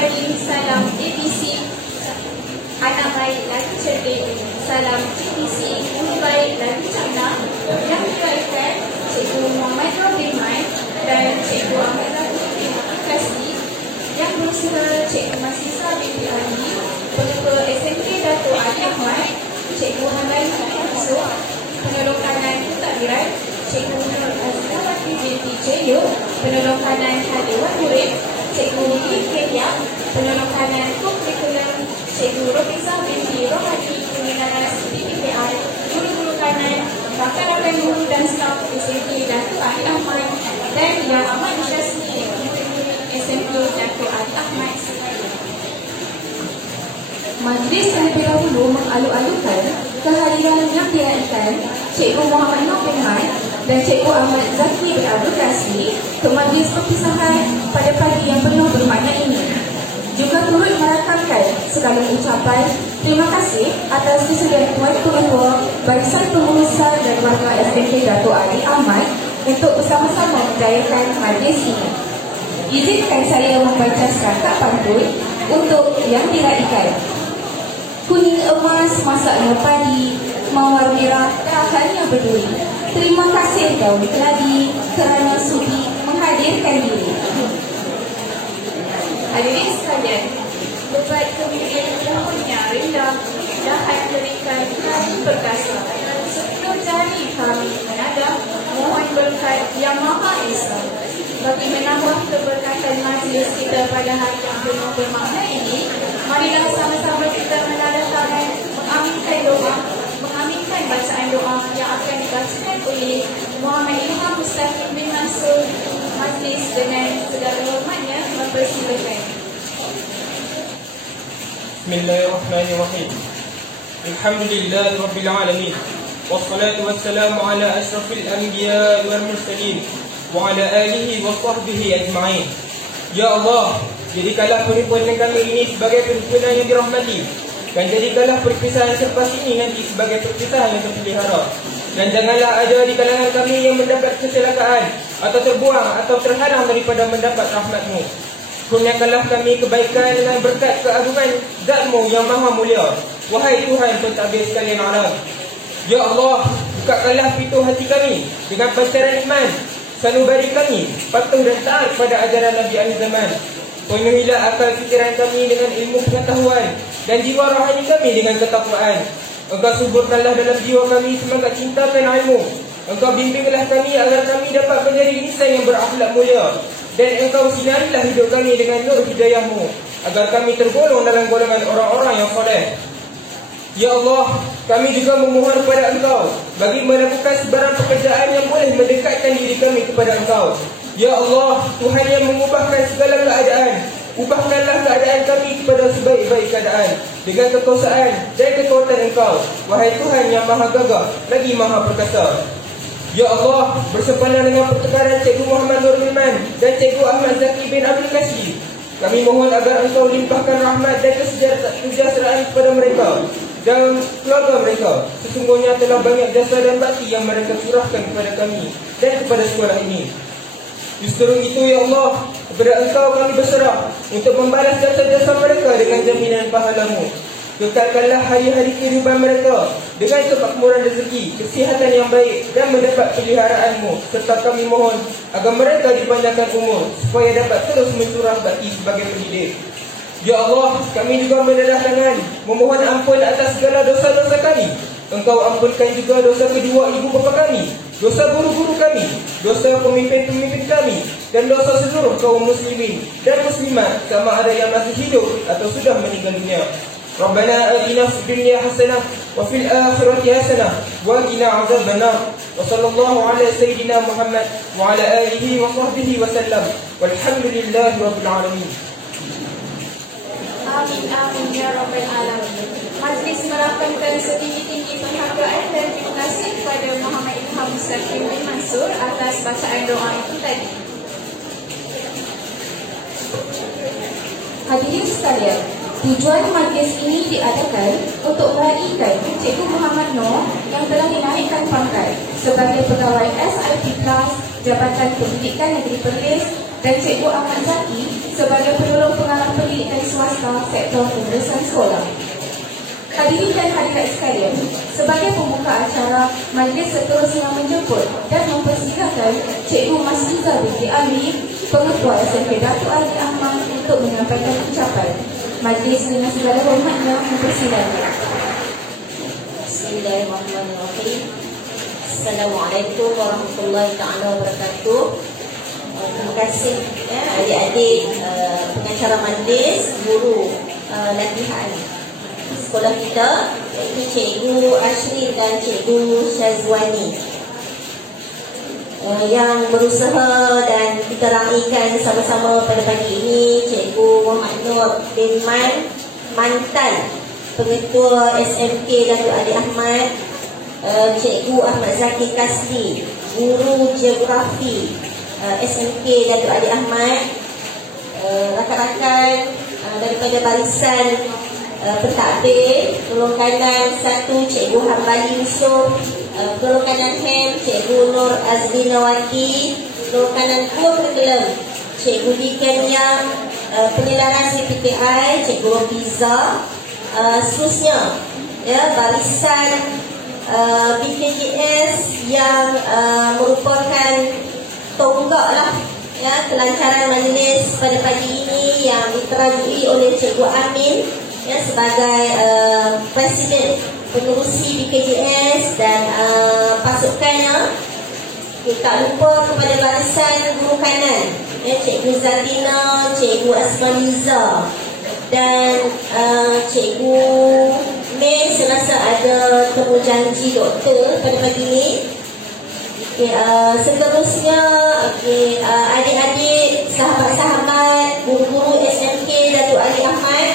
dari salam ABC, anak baik lagi cerdik, salam ABC, guru baik lagi cerdas, yang diraihkan Cikgu Muhammad Rahman dan Cikgu Ahmad Zaki Kasih, yang berusaha Cikgu Masisa binti Ali, Pengetua SMK Dato' Ali Ahmad, Cikgu Hamdan Yusuf, Penolong kanan Pentadbiran Cikgu Nur Azizawati binti Ceyuk, Penolong kanan Hadiwan Murid Cikgu Kekia, Penolong kanan Kurikulum Cikgu Rofiza binti Rohani Pengenalan PPKI, Guru-guru kanan bakal guru dan staf SMK Dato' Ali Ahmad, dan Yang Amat Syazmi SMK Dato' Ali Ahmad. Majlis terlebih dahulu mengalu-alukan kehadiran yang diraihkan Cikgu Muhammad Nur bin Had dan Cikgu Ahmad Zaki bin Abdul Kasih ke majlis perpisahan pada pagi yang penuh bermakna ini. Juga turut merakamkan segala ucapan terima kasih atas kesediaan Tuan Pengetua, Barisan Pengurusan dan Warga SMK Dato' Ali Ahmad untuk bersama-sama mendayakan majlis ini. Izinkan saya membaca serangkap pantun untuk yang diraihkan. Kuning emas masaknya padi, mawar merah tahannya berduri. Terima kasih kau dikeladi kerana sudi menghadirkan diri. Hadirin sekalian, lebat kemimpinan dahulunya rendah, dahan berikan kami perkasa. Sepuluh jari kami menadah, mohon berkat Yang Maha Esa. Bagi menambah keberkatan majlis kita pada hari yang penuh bermakna ini, marilah sama-sama kita menadah tangan, mengaminkan bacaan doa yang akan dibacakan oleh Muhammad Ilham Mustaqim bin Mansur. Majlis dengan segala hormatnya mempersilakan. Bismillahirrahmanirrahim. Alhamdulillahi Rabbil Alamin. Wassalatu wassalamu ala ashrafil anbiya wal mursalin wa ala alihi wa sahbihi ajma'in. Ya Allah, jadikanlah perhimpunan kami ini sebagai perhimpunan yang dirahmati, dan jadikanlah perpisahan selepas ini nanti sebagai perpisahan yang terpelihara. Dan janganlah ada di kalangan kami yang mendapat kecelakaan atau terbuang atau terhalang daripada mendapat rahmat-Mu. Kurniakanlah kami kebaikan dan berkat keagungan Zat-Mu yang maha mulia, wahai Tuhan pentadbir sekalian alam. Ya Allah, bukakanlah pintu hati kami dengan pancaran iman, sanubari kami patuh dan taat pada ajaran Nabi akhir zaman. Penuhilah akal fikiran kami dengan ilmu pengetahuan, dan jiwa rohani kami dengan ketakwaan. Engkau suburkanlah dalam jiwa kami semangat cinta dan ilmu. Engkau bimbinglah kami agar kami dapat menjadi insan yang berakhlak mulia, dan Engkau sinarilah hidup kami dengan nur hidayah-Mu, agar kami tergolong dalam golongan orang-orang yang soleh. Ya Allah, kami juga memohon kepada Engkau bagi melakukan sebarang pekerjaan yang boleh mendekatkan diri kami kepada Engkau. Ya Allah, Tuhan yang mengubahkan segala keadaan, ubahkanlah keadaan kami kepada sebaik-baik keadaan dengan kekuasaan dan kekuatan Engkau, wahai Tuhan yang maha gagah lagi maha perkasa. Ya Allah, bersempena dengan pertukaran Cikgu Muhammad Nur Rahman dan Cikgu Ahmad Zaki bin Abdul Kasih, kami mohon agar Engkau limpahkan rahmat dan kesejahteraan kepada mereka dan keluarga mereka. Sesungguhnya telah banyak jasa dan bakti yang mereka curahkan kepada kami dan kepada sekolah ini. Justru itu ya Allah, kepada Engkau kami berserah untuk membalas jasa-jasa mereka dengan jaminan pahala-Mu. Kekalkanlah hari-hari kehidupan mereka dengan kemakmuran rezeki, kesihatan yang baik dan mendapat peliharaan-Mu. Serta kami mohon agar mereka dipanjangkan umur supaya dapat terus mencurah bakti sebagai pendidik. Ya Allah, kami juga menadah tangan memohon ampun atas segala dosa-dosa kami. Engkau ampunkan juga dosa kedua ibu bapa kami, dosa guru-guru kami, dosa pemimpin-pemimpin kami, dan dosa seluruh kaum muslimin dan muslimat sama ada yang masih hidup atau sudah meninggal dunia. Rabbana atina fid dunya hasanah wa fil akhirati hasanah wa qina adzabannar. Wa sallallahu ala sayyidina Muhammad wa ala alihi wa sahbihi wa sallam. Walhamdulillahi rabbil alamin. Amin amin ya rabbal alamin. Majlis merakamkan setinggi-tinggi penghargaan dan terima kasih kepada Muhammad Ilham Mustaqim bin Mansur atas bacaan doa itu tadi. Hadirin sekalian, tujuan majlis ini diadakan untuk meraihkan Cikgu Muhammad Noor yang telah dinaikkan pangkat sebagai pegawai SIP Plus Jabatan Pendidikan Negeri Perlis dan Cikgu Ahmad Zaki sebagai penolong pengarah pendidikan swasta sektor pengurusan sekolah. Hadirin dan hadirat sekalian, sebagai pembuka acara, majlis seterusnya menjemput dan mempersilakan Cikgu Masliza binti Ali, Pengetua SMK Datuk Ali Ahmad untuk menyampaikan ucapan. Majlis dengan segala hormatnya mempersilakan. Bismillahirrahmanirrahim. Assalamualaikum warahmatullahi wabarakatuh. Terima kasih adik-adik pengacara majlis, guru latihan sekolah kita, iaitu Cikgu Ashrin dan Cikgu Syazwani, yang berusaha dan kita raikan sama-sama pada pagi ini. Cikgu Muhammad Nur bin Man, mantan Pengetua SMK Datuk Ali Ahmad, Cikgu Ahmad Zaki Kasdi, Guru Geografi SMK Datuk Ali Ahmad, rakan-rakan daripada barisan pentadbir, tolong kanan 1 Cikgu Hambali Yusof, tolong kanan hem Cikgu Nur Azlinawati, tolong kanan curriculum Cikgu Diken Yang, penyelaras CPTI Cikgu Robiza, seterusnya barisan BKJS yang merupakan tonggak lah kelancaran majlis pada pagi ini, yang diterajui oleh Cikgu Amin sebagai Presiden Pengerusi BKJS dan pasukannya. Tak lupa kepada barisan guru kanan, Cikgu Zatina, Cikgu Asmaliza dan Cikgu Mei. Serasa ada temu janji doktor pada pagi ini. Seterusnya adik-adik, sahabat-sahabat, guru-guru SMK Datuk Ali Ahmad,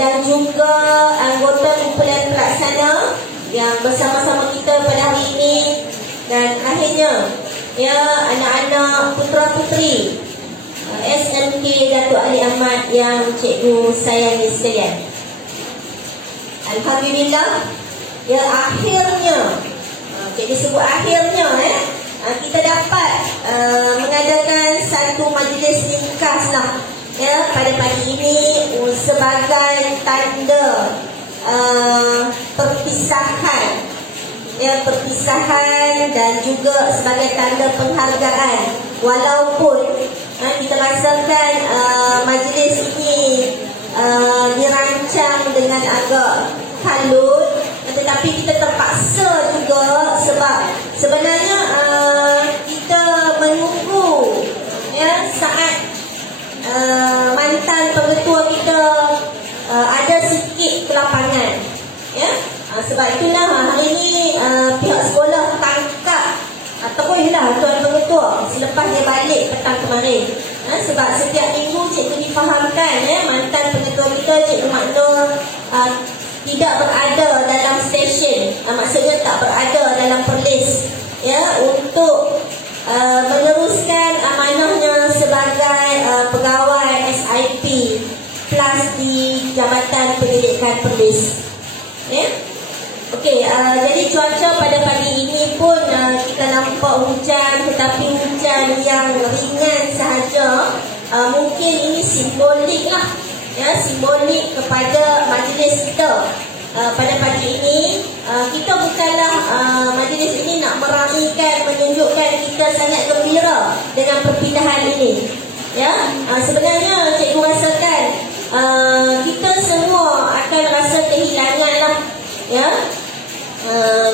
dan juga anggota kumpulan pelaksana yang bersama-sama kita pada hari ini, dan akhirnya anak-anak putra-puteri SMK Datuk Ali Ahmad yang cikgu sayangi sekalian. Alhamdulillah, akhirnya, cikgu sebut akhirnya, kita dapat mengadakan satu majlis ringkas lah pada pagi ini sebagai tanda perpisahan dan juga sebagai tanda penghargaan. Walaupun kita rasakan majlis ini dirancang dengan agak kalut, tetapi kita terpaksa juga sebab sebenarnya kita menunggu saat mantan pengetua kita ada sikit kelapangan. Sebab itulah hari ini pihak sekolah tangkap ataupun tuan pengetua selepas dia balik petang kemarin. Sebab setiap minggu cikgu difahamkan mantan pengetua kita, Cikgu Maknur, tidak berada dalam stesen, maksudnya tak berada dalam perlis untuk meneruskan amanahnya sebagai pegawai SIP plus di Jabatan Pendidikan Perlis. Jadi cuaca pada pagi ini pun kita nampak hujan, tetapi hujan yang ringan sahaja. Mungkin ini simbolik lah, simbolik kepada majlis kita pada pagi ini. Kita bukanlah majlis ini nak meramaikan, menunjukkan kita sangat gembira dengan perpindahan ini. Sebenarnya cikgu rasakan kita semua akan rasa kehilangan lah,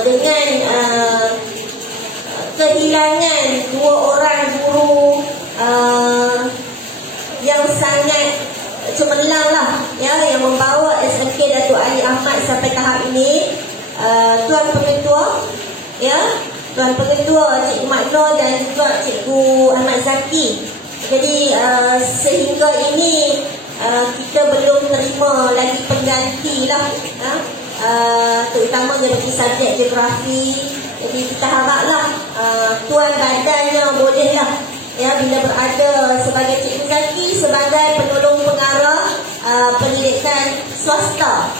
dengan kehilangan 2 orang guru yang sangat cemerlang lah, yang membawa SMK Datuk Ali Ahmad sampai tahap ini. Tuan Pengetua, Tuan Pengetua Cikgu Maknur dan juga Cikgu Ahmad Zaki. Jadi sehingga ini kita belum terima lagi pengganti lah, terutama dari subjek geografi. Jadi kita haraplah tuan badannya bolehlah bila berada sebagai Cikgu Zaki sebagai penolong pengarah pendidikan swasta.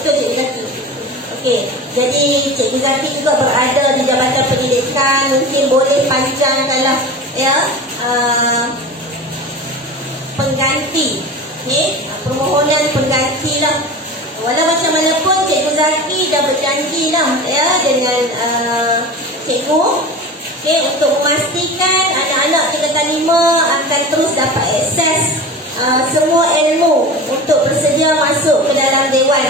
Betul Cikgu Zaki? Jadi Cikgu Zaki juga berada di Jabatan Pendidikan, mungkin boleh panjangkanlah ya, pengganti, permohonan pengganti lah. Walau macam mana pun Cikgu Zaki dah berjanji lah ya dengan cikgu, untuk memastikan anak-anak tingkatan 5 akan terus dapat akses semua ilmu untuk bersedia masuk ke dalam dewan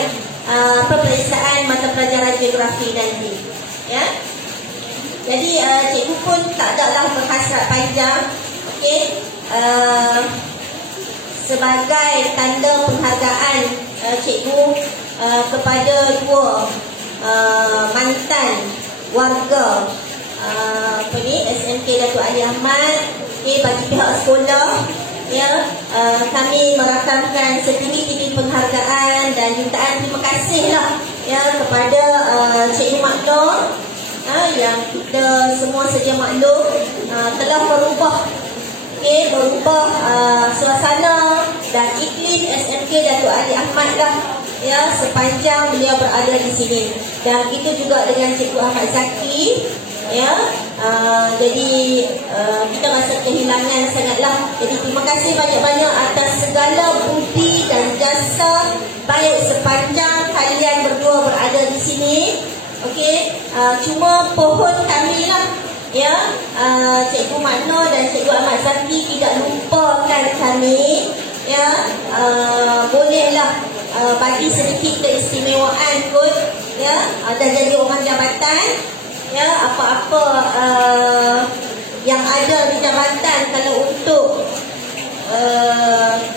peperiksaan mata pelajaran geografi nanti, ya. Jadi cikgu pun tak adalah berhasrat panjang, sebagai tanda penghargaan cikgu kepada dua mantan warga SMK Datuk Ali Ahmad, bagi pihak sekolah, ya, kami merakamkan setinggi-tinggi penghargaan dan jutaan terima kasih lah ya kepada Cikgu Makno, yang kita semua sedia maklum telah merubah suasana dan iklim SMK Datuk Ali Ahmad lah ya sepanjang beliau berada di sini. Dan itu juga dengan Cikgu Ahmad Zaki, ya. Jadi kita rasa kehilangan sangatlah. Jadi terima kasih banyak-banyak atas segala budi dan jasa baik sepanjang kalian berdua berada di sini. Cuma pohon kami lah, ya, Cikgu Makno dan Cikgu Ahmad Zaki tidak lupakan kami, ya. Bolehlah bagi sedikit keistimewaan pun, ya. Dah jadi orang jabatan, ya, apa-apa yang ada di jabatan kalau untuk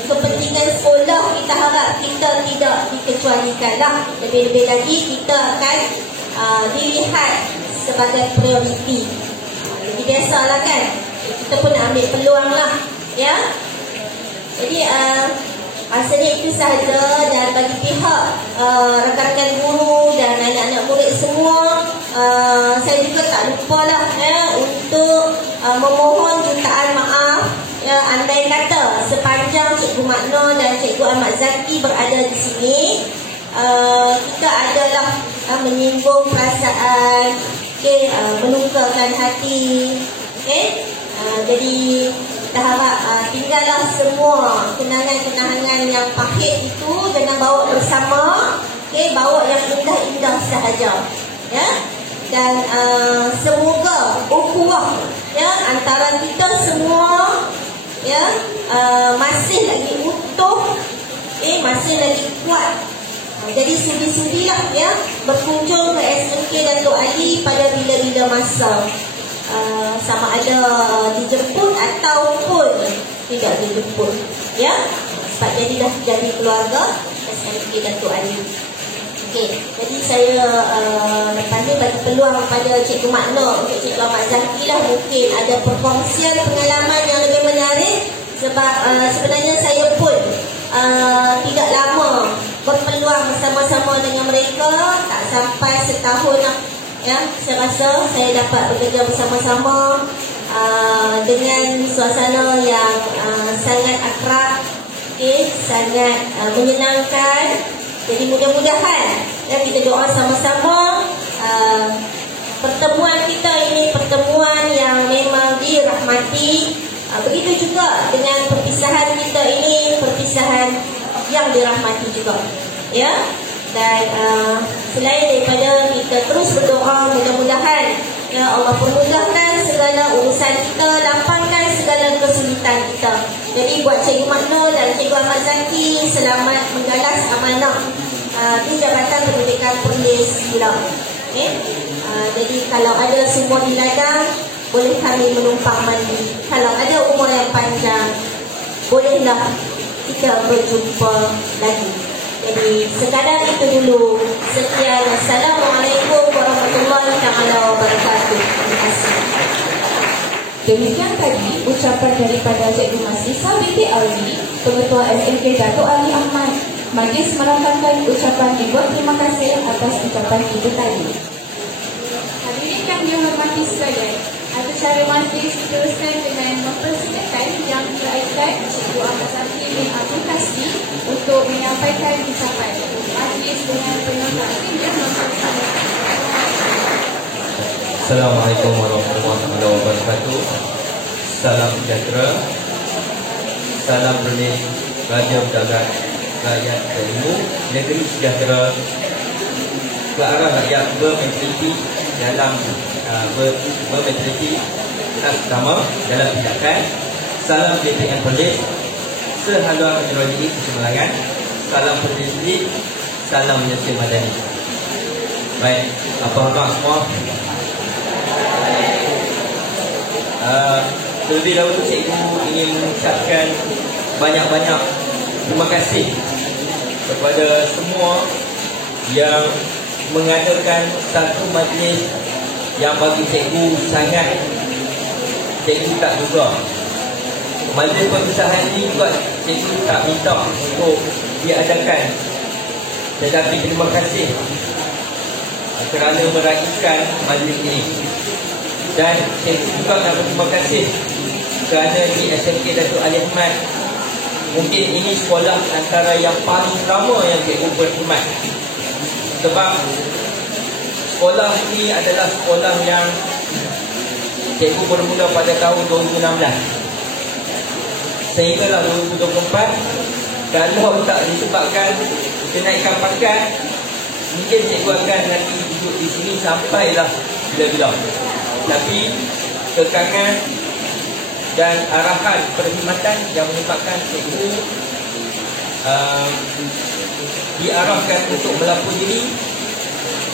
kepentingan sekolah, kita harap kita tidak dikecualikan lah. Lebih-lebih lagi kita akan dilihat sebagai prioriti. Jadi biasalah kan, kita pun nak ambil peluang lah, ya. Jadi rasanya itu sahaja. Dan bagi pihak rakan-rakan guru dan anak-anak murid semua, saya juga tak lupa lah ya untuk memohon jutaan maaf, ya, andai kata sepanjang Cikgu Makno dan Cikgu Ahmad Zaki berada di sini, kita adalah menyinggung perasaan, melukakan hati, jadi kita harap tinggallah semua kenangan-kenangan yang pahit itu jangan bawa bersama, bawa yang indah-indah sahaja, ya. Dan semoga ukhuwah, ya, antara kita semua, ya, masih lagi utuh, masih lagi kuat. Jadi sudi-sudilah ya berkunjung ke SMK Datuk Ali pada bila-bila masa, sama ada dijemput ataupun tidak dijemput, ya. Sebab jadilah jadi keluarga SMK Datuk Ali. Jadi saya lepas ni bagi peluang kepada Cikgu Makno untuk Cikgu Ahmad Zaki lah, mungkin ada perkongsian pengalaman yang lebih menarik. Sebab sebenarnya saya pun tidak lama berpeluang bersama-sama dengan mereka, tak sampai setahun lah, ya. Saya rasa saya dapat bekerja bersama-sama dengan suasana yang sangat akrab, sangat menyenangkan. Jadi mudah-mudahan ya, kita doa sama-sama pertemuan kita ini pertemuan yang memang dirahmati. Begitu juga dengan perpisahan kita ini perpisahan yang dirahmati juga, ya. Dan selain daripada kita terus berdoa, mudah-mudahan ya Allah permudahkan segala urusan kita, lapangkan segala kesulitan kita. Jadi buat Cikgu Makno dan Cikgu Ahmad Zaki, selamat menggalas amanah di Jabatan Pendidikan Polis pula. Jadi kalau ada semua di ladang, boleh kami menumpang mandi. Kalau ada umur yang panjang, bolehlah kita berjumpa lagi. Jadi sekadar itu dulu. Sekian. Assalamualaikum warahmatullahi wabarakatuh. Terima kasih. Demikian tadi ucapan daripada Cikgu Masisa binti Alwi, Pengetua SMK Datuk Ali Ahmad. Majlis merakamkan ucapan ibu terima kasih atas ucapan ibu tadi. Hadirin yang dihormati sekalian, acara majlis diteruskan dengan mempersilakan yang beraikat Cikgu Ahmad Zaki bin Abdul Kasih untuk menyampaikan ucapan. Majlis dengan penuh takdim yang mempersilakan. Assalamualaikum warahmatullahi wabarakatuh. Salam sejahtera. Salam benih Raja Berdaulat Rakyat Berilmu, negeri sejahtera, ke arah rakyat bermentaliti dalam bermentaliti utama dalam tindakan. Salam BPM Polis sehaluan menyertai kesemelangan. Salam pendidik, salam menyertai madani. Baik, apa khabar semua? Terlebih dahulu cikgu ingin mengucapkan banyak-banyak terima kasih kepada semua yang mengadakan satu majlis yang bagi cikgu sangat cikgu tak duga. Majlis perpisahan ini juga cikgu tak minta untuk diadakan, tetapi terima kasih kerana meraihkan majlis ini. Dan cikgu juga nak berterima kasih kerana di SMK Datuk Ali Ahmad, mungkin ini sekolah antara yang paling lama yang cikgu berkhidmat. Sebab sekolah ini adalah sekolah yang cikgu bermula pada tahun 2016 sehinggalah 2024. Kalau tak disebabkan kenaikan pangkat, mungkin cikgu akan nanti duduk di sini sampailah bila-bila. Tapi kekangan dan arahan perkhidmatan yang menyebabkan cikgu diarahkan untuk melapor diri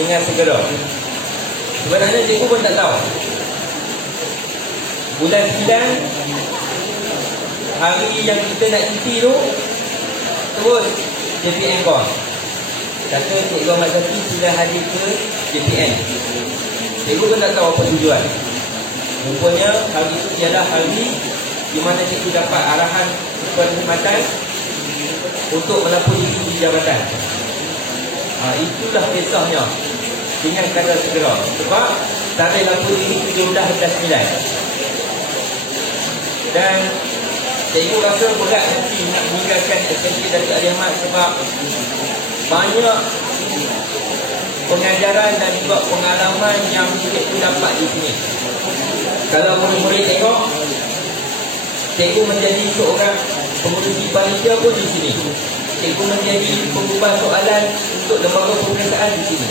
dengan segera. Sebenarnya cikgu pun tak tahu. Bulan 9, hari yang kita nak cuti tu, terus JPN call. Kata Cikgu Ahmad Zaki sila hadir ke JPN. Cikgu pun tak tahu apa tujuan. Rupanya hari itu ialah hari di mana cikgu dapat arahan perkhidmatan untuk melapor diri di jabatan. Itulah kisahnya dengan kata segera. Sebab tarikh lapor diri 17/9. Dan cikgu rasa berat nanti nak meninggalkan SMK Datuk Ali Ahmad sebab banyak pengajaran dan juga pengalaman yang cikgu dapat di sini. Kalau murid-murid tengok, cikgu menjadi seorang pengurusi panitia pun di sini. Cikgu menjadi pengubah soalan untuk lembaga pemeriksaan di sini.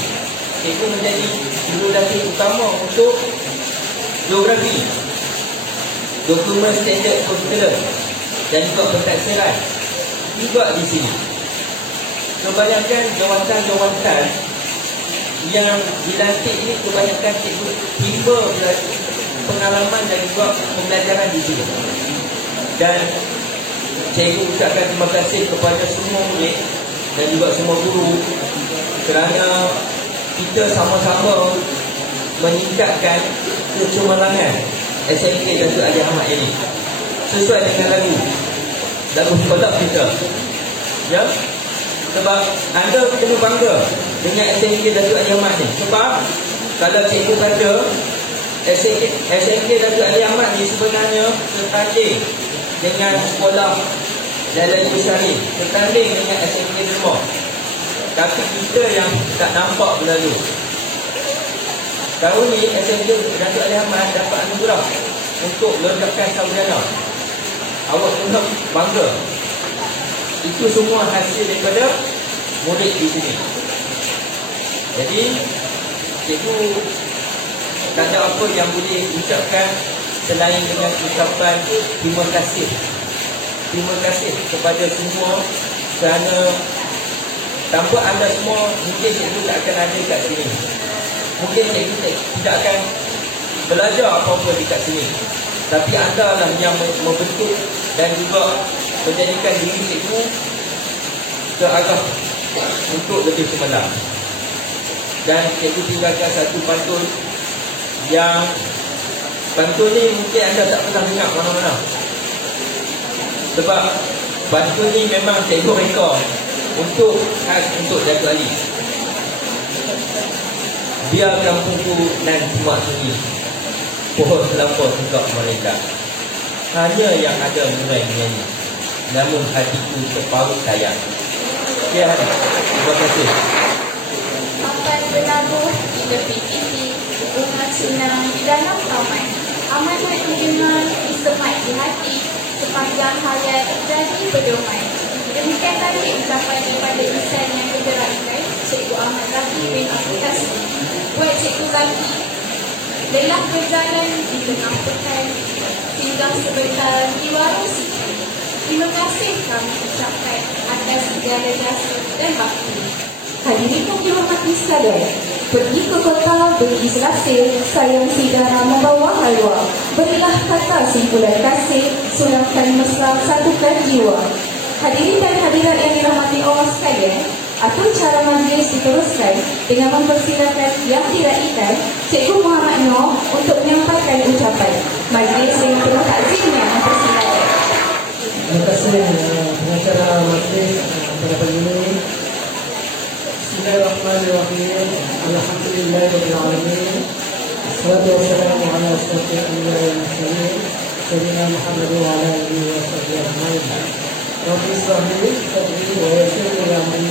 Cikgu menjadi jurulatih utama untuk geografi, dokumen standard hospital dan juga pentaksiran juga di sini. Kebanyakan jawatan-jawatan yang dilantik ini kebanyakan cikgu timba pengalaman dan juga pembelajaran di sini. Dan cikgu ucapkan terima kasih kepada semua murid dan juga semua guru kerana kita sama-sama meningkatkan kecemerlangan SMK Datuk Ali Ahmad ini sesuai dengan lagu sekolah kita. Ya, sebab anda kena bangga dengan SMK Datuk Ali Ahmad ni. Sebab kalau cikgu kata SMK Datuk Ali Ahmad ni sebenarnya setanding dengan sekolah Jalan Besari, setanding dengan SMK Derma. Tapi kita yang tak nampak berlalu. Tahun ni SMK Datuk Ali Ahmad dapat anugerah untuk ledakan sarjana. Awak kena bangga. Itu semua hasil daripada murid di sini. Jadi cikgu tak ada apa yang boleh ucapkan selain dengan ucapan terima kasih. Terima kasih kepada semua kerana tanpa anda semua mungkin cikgu tak akan ada kat sini. Mungkin cikgu tidak akan belajar apa-apa dekat sini. Tapi anda lah yang membentuk dan juga menjadikan diri cikgu ke arah untuk lebih cemerlang. Dan cikgu tinggalkan satu pantun yang pantun ni mungkin anda tak pernah dengar mana-mana. Sebab pantun ni memang cikgu reka untuk khas untuk Datuk Ali. Biar kampungku nan cuma sunyi, pohon kelapa tegak mereka. Hanya yang ada murai menyanyi, namun hatiku terpaut sayang. Sekian, terima kasih. Papan berlabuh di tepi titi, bunga senang di dalam taman. Amanat Iman di semai hati sepanjang hayat jadi pedoman. Demikian tadi ucapan daripada insan yang digerakkan Cikgu Ahmad Zaki bin Abdul Kassim. Buat Cikgu Zaki, lelah berjalan di tengah pekan, singgah sebentar di warung situ. Terima kasih kami ucapkan atas segala jasa dan bakti. Hadirin yang dihormati sekalian, pergi ke kota beri selasih, sayang sidara membawa halwa. Berilah kata simpulan kasih, sulahkan mesra, satukan jiwa. Hadirin dan hadirat yang dirahmati Allah sekalian, atur cara majlis diteruskan dengan mempersilakan yang diraikan Cikgu Muhammad Noor untuk menyampaikan ucapan. Majlis yang penuh takzimnya mempersilakan. Terima kasih pengacara majlis pada pagi ini. Bismillahirrahmanirrahim. Alhamdulillahirabbil alamin. Wassalatu wassalamu ala asyrafil anbiya'i wal mursalin sayyidina Muhammad wa ala alihi wa sahbihi ajma'in. Rabbi ishrah li sadri wa yassir li amri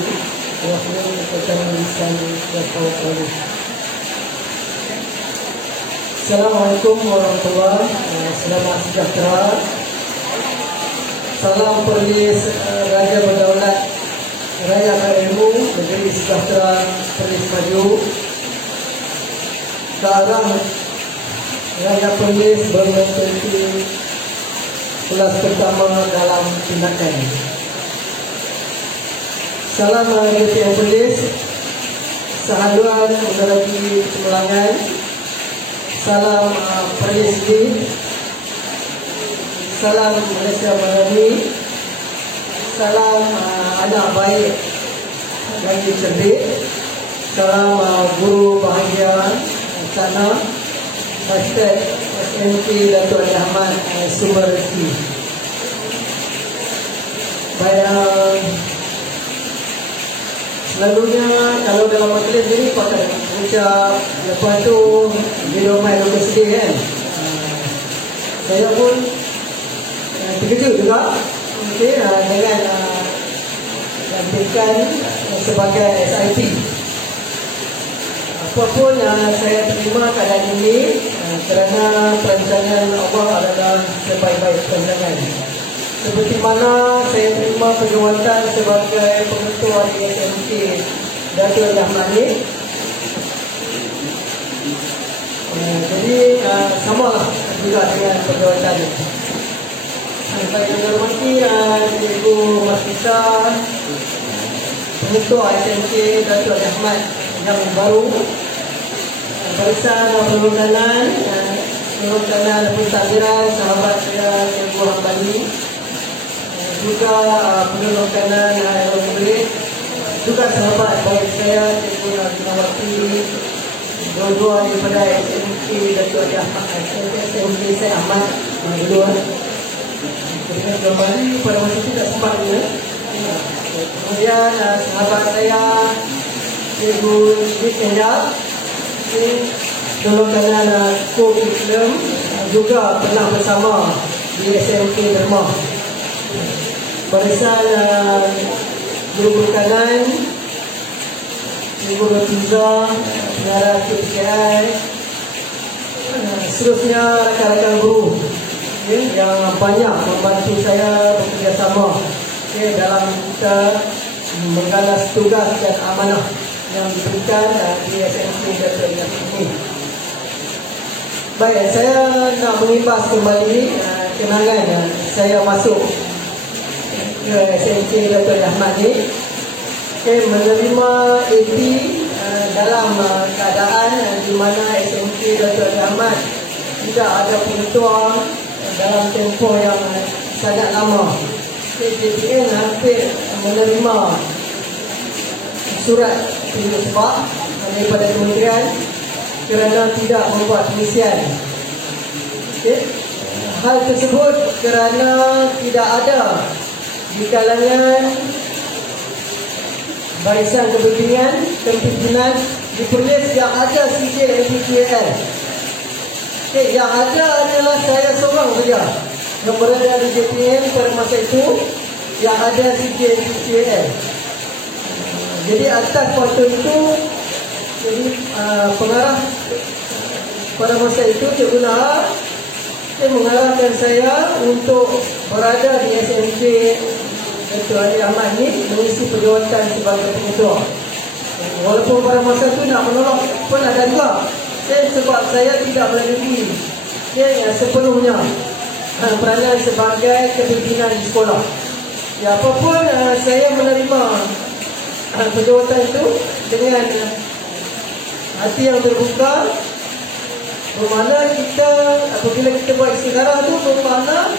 wahlul 'uqdatam min lisani yafqahu qawli. Assalamualaikum warahmatullahi wabarakatuh. Selamat sejahtera. Salam Perlis Raja Berdaulat, Raya Ilmu, Negeri Sejahtera, Perlis Maju. Sekarang Raja Perlis bermengikuti kelas pertama dalam tindakan. Salam DPM Perlis, Sahaduan Menerangi Kemelangan. Salam Perlis D. Salam Malaysia Madani. Salam anak baik lagi cerdik. Salam guru bahagia sana. Hashtag SMK Datuk Ali Ahmad Sumber Rezeki. Baik, selalunya kalau dalam majlis ini pakai ucap, lepas tu video main lebih sedih kan. Saya pun terkejut juga dengan dilantikan sebagai SIP. Apapun saya terima keadaan ini kerana perancangan Allah adalah sebaik-baik perancangan. Seperti mana saya terima perjawatan sebagai pengetua di SMK Datuk Ali Ahmad ni. Jadi samalah juga dengan perjawatan ini. Saya menghormati Cikgu Markisa, pengetua SMK Datuk Ali Ahmad yang baru, barisan perhutanan pentadbiran sahabat saya Cikgu Hambali, juga perhutanan Al-Murid, juga sahabat baik saya Cikgu Nawati, dua-dua daripada SMK Datuk Ali Ahmad, SMK saya Ahmad dulu. Dengan kembali pada masa itu tak sempatnya. Kemudian sahabat saya Cikgu Nisya dulu kanan co-curriculum juga pernah bersama di SMK Derma. Barisan guru kanan Cikgu Rotiza, pengarah KPI, seterusnya rakan-rakan guru yang banyak membantu saya bekerjasama dalam kita menggalas tugas dan amanah yang diberikan di SMK Datuk Ali Ahmad ini. Baik, saya nak mengimbas kembali kenangan saya masuk ke SMK Datuk Ali Ahmad ini. Menerima AP dalam keadaan di mana SMK Datuk Ali Ahmad tidak ada pengetua dalam tempoh yang sangat lama. JPN hampir menerima surat tunjuk sebab daripada kementerian kerana tidak membuat pengisian. Hal tersebut kerana tidak ada di kalangan barisan kepimpinan di Perlis yang ada sijil MPTL. Yang ada adalah saya seorang saja yang berada di JPN pada masa itu yang ada sijil MPTL. Jadi atas foto itu, jadi pengarah pada masa itu Cikgu Nahar mengarahkan saya untuk berada di SMK Dato' Ali Ahmad ni mengisi perjawatan sebagai pengetua. Walaupun pada masa tu nak menolak pun ada juga, sebab saya tidak melalui sepenuhnya peranan sebagai kepimpinan di sekolah. Ya, apapun saya menerima perjawatan itu dengan hati yang terbuka. Bermakna kita, apabila kita buat istiqarah tu, bermakna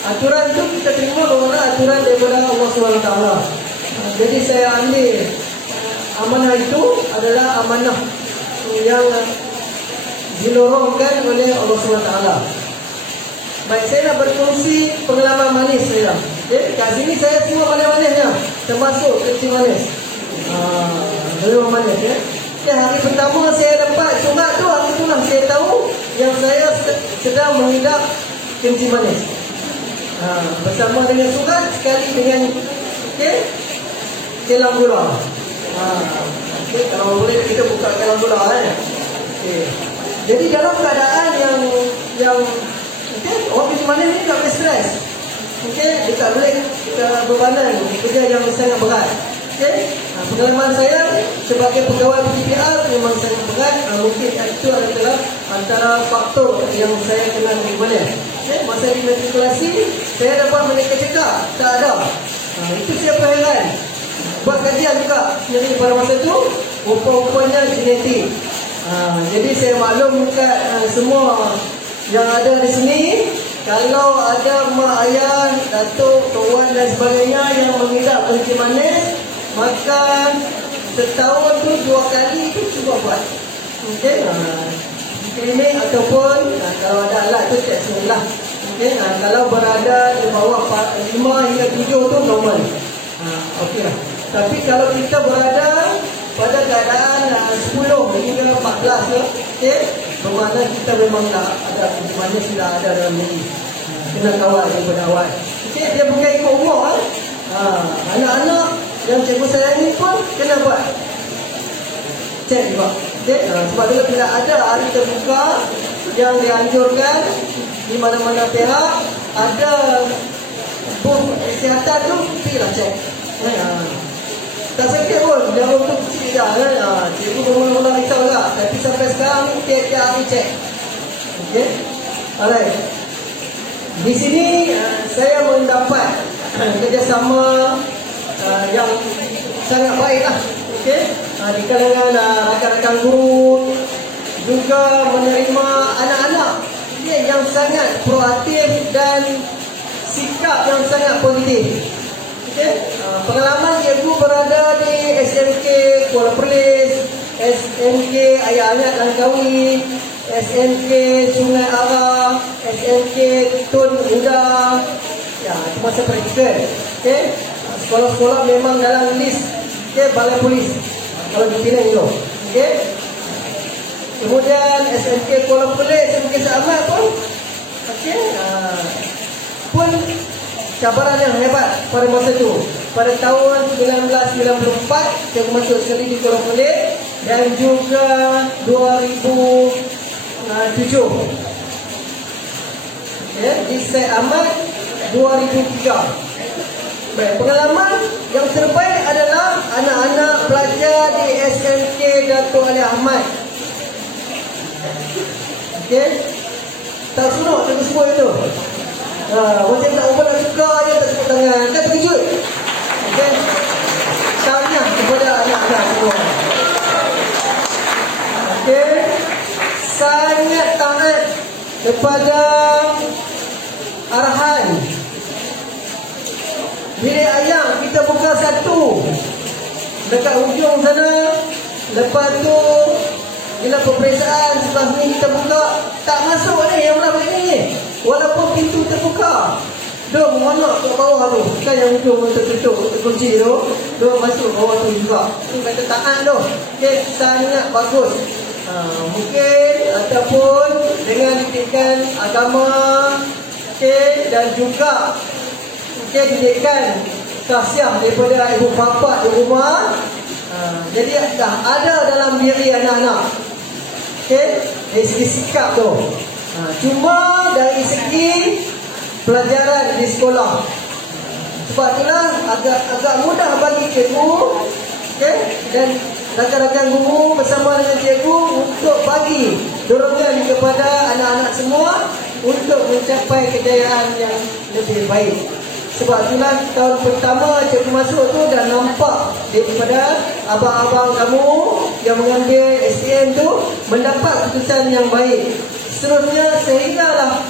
aturan tu kita terima bermakna aturan daripada Allah SWT. Jadi saya ambil amanah itu adalah amanah yang dilorongkan oleh Allah SWT. Baik, saya nak berkongsi pengalaman manis saya. Kat sini saya semua manis-manisnya, termasuk kecil manis. Belum manis ya. Hari pertama saya dapat surat tu, hari itulah saya tahu yang saya sedang mengidap kencing manis. Bersama dengan surat, sekali dengan kelam gula. Kalau boleh kita buka kelam gula Jadi dalam keadaan yang orang kencing manis ni tak boleh stres. Dia tak boleh bebanan kerja yang sangat berat. Pengalaman saya sebagai pegawai PPR memang sangat berat. Mungkin itu adalah antara faktor yang saya kenal di mana. Masa di matrikulasi saya dapat mereka cekak, tak ada. Itu siapa heran. Buat kajian juga. Jadi pada masa itu rupa-rupanya genetik. Jadi saya maklum kat semua yang ada di sini, kalau ada mak ayah, datuk, kawan dan sebagainya yang mengidap kencing manis, maka setahun tu 2 kali tu cuba buat. Klinik ataupun kalau ada alat tu cek semula. Kalau berada di bawah 5 hingga 7 tu normal. Okey lah. Tapi kalau kita berada pada keadaan 10 hingga 14 bermakna kita memang dah ada kencing manis, sudah ada dalam diri. Kena kawal daripada awal. Dia bukan ikut umur. Anak-anak yang cikgu saya ni pun kena buat cek juga. Sebab bila tidak ada hari terbuka yang dianjurkan di mana-mana pihak, ada booth kesihatan tu, pergilah cek. Tak sakit pun, dia untuk kecil dah kan. Cikgu bermula-mula risau lah, tapi sampai sekarang ni tiap-tiap hari cek. Alright. Di sini saya mendapat kerjasama yang sangat baik lah. Di kalangan rakan-rakan guru, juga menerima anak-anak yang sangat proaktif dan sikap yang sangat positif. Pengalaman cikgu berada di SMK Kuala Perlis, SMK Ayah Anak Langkawi, SMK Sungai Arah, SMK Tun Uda. Ya, itu masa praktikal. Sekolah-sekolah memang dalam list balai polis kalau di Penang dulu. Kemudian SMK Kuala Perlis, SMK Saamat pun pun cabaran yang hebat pada masa itu. Pada tahun 1994 saya masuk sekali di Kuala Perlis, dan juga 2007 di Saamat 2003. Baik, pengalaman yang terbaik adalah anak-anak pelajar di SMK Dato' Ali Ahmad. Tak seronok kita semua itu. Macam tak apa nak suka je, tak tepuk tangan. Kan terkejut. Tahniah kepada anak-anak semua. Sangat taat kepada arahan. Bilik ayam kita buka satu dekat ujung sana. Lepas tu bila peperiksaan sebelah sini kita buka, tak masuk ni yang belah balik ni, walaupun pintu terbuka. Dia mengonok ke bawah tu, kan yang ujung tertutup, terkunci tu, dia masuk bawah tu juga. Itu kata taat tu. Sangat bagus. Mungkin ataupun dengan didikan agama, dan juga didikan tasiah daripada ibu bapa di rumah. Jadi dah ada dalam diri anak-anak. Dari segi sikap tu. Cuma dari segi pelajaran di sekolah, sebab itulah agak mudah bagi cikgu, dan rakan-rakan guru bersama dengan cikgu untuk bagi dorongan kepada anak-anak semua untuk mencapai kejayaan yang lebih baik. Sebab itulah tahun pertama cikgu masuk tu dah nampak daripada abang-abang kamu yang mengambil STM tu mendapat keputusan yang baik. Seterusnya sehinggalah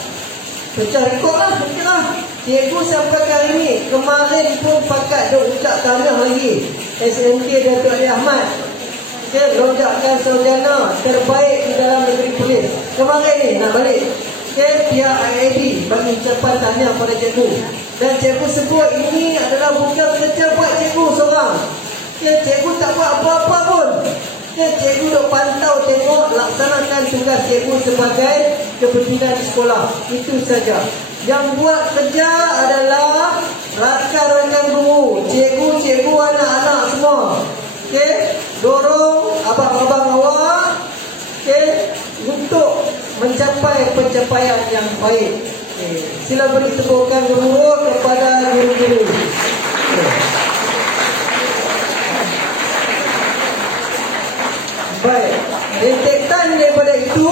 pecah rekod lah, mungkin lah. Cikgu sampai kali ni, kemarin pun pakat duk ucap tahniah lagi SMK Datuk Ali Ahmad, lonjakan sarjana terbaik di dalam negeri polis. Kemarin ni nak balik, pihak IAB bagi ucapan tahniah pada cikgu. Dan cikgu sebut ini adalah bukan kerja buat cikgu seorang. Cikgu tak buat apa-apa pun. Cikgu duk pantau tengok laksanakan tugas cikgu sebagai kepimpinan di sekolah. Itu saja. Yang buat kerja adalah rakan-rakan guru, cikgu-cikgu, anak-anak semua. Dorong abang-abang awak untuk mencapai pencapaian yang baik. Sila beri tepukan gemuruh kepada guru-guru. Baik, rentetan daripada itu,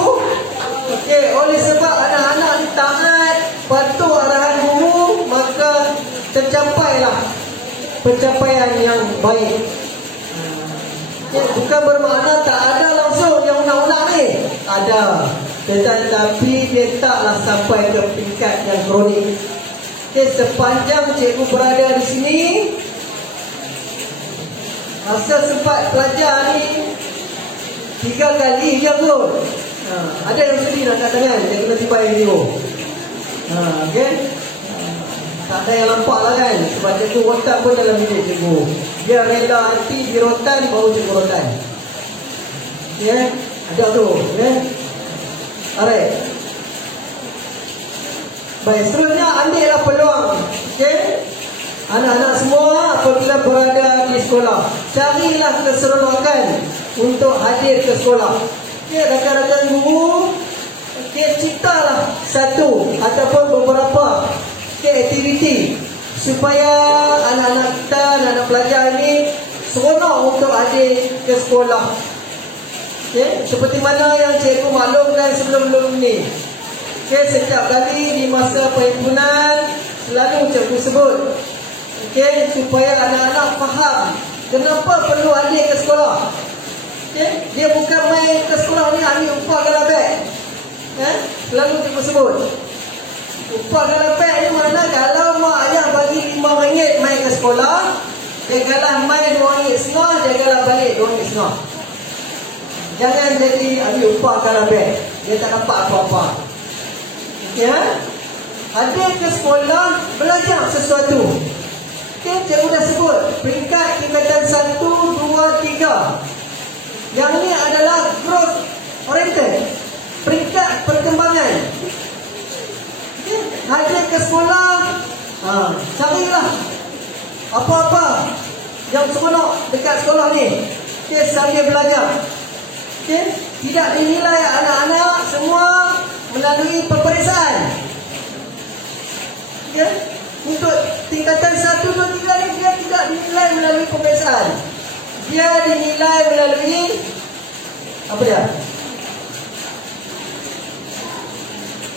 oleh sebab anak-anak ni taat, patuh arahan guru, maka tercapailah pencapaian yang baik. Bukan bermakna tak ada langsung yang undang-undang ni. Ada, tetapi dia taklah sampai ke peringkat yang kronik. Sepanjang cikgu berada di sini, masa sempat pelajar ni 3 kali je kot. Ada yang sedih nak kat tangan, dia kena tiba video. Tak ada yang nampak lah kan. Sebab cikgu rotan pun dalam bilik cikgu. Dia rela hati di rotan, baru cikgu rotan. Ada tu. Alright. Baik, seterusnya ambillah peluang. Anak-anak semua apabila berada di sekolah, carilah keseronokan untuk hadir ke sekolah. Rakan-rakan guru, ciptalah satu ataupun beberapa aktiviti supaya anak-anak kita, anak-anak pelajar ini seronok untuk hadir ke sekolah. Seperti mana yang cikgu maklumkan sebelum-sebelum ini. Setiap kali di masa perhimpunan selalu cikgu sebut, supaya anak-anak faham kenapa perlu hadir ke sekolah. Dia bukan main ke sekolah ni ambil upah galabek. Selalu cikgu sebut, upah galabek ni mana kalau mak ayah bagi RM5 main ke sekolah, dia kalah main RM2.5, dia kalah balik RM2.5. Jangan jadi ambil upah galabek, dia tak dapat apa-apa. Hadir ke sekolah, belajar sesuatu. Cikgu dah sebut peringkat tingkatan 1, 2, 3. Yang ni adalah growth oriented, peringkat perkembangan. Hadir ke sekolah, carilah apa-apa yang seronok dekat sekolah ni. Sambil belajar. Tidak dinilai anak-anak semua melalui peperiksaan. Untuk tingkatan 1, 2, 3 ni dia tidak dinilai melalui peperiksaan. Dia dinilai melalui apa dia?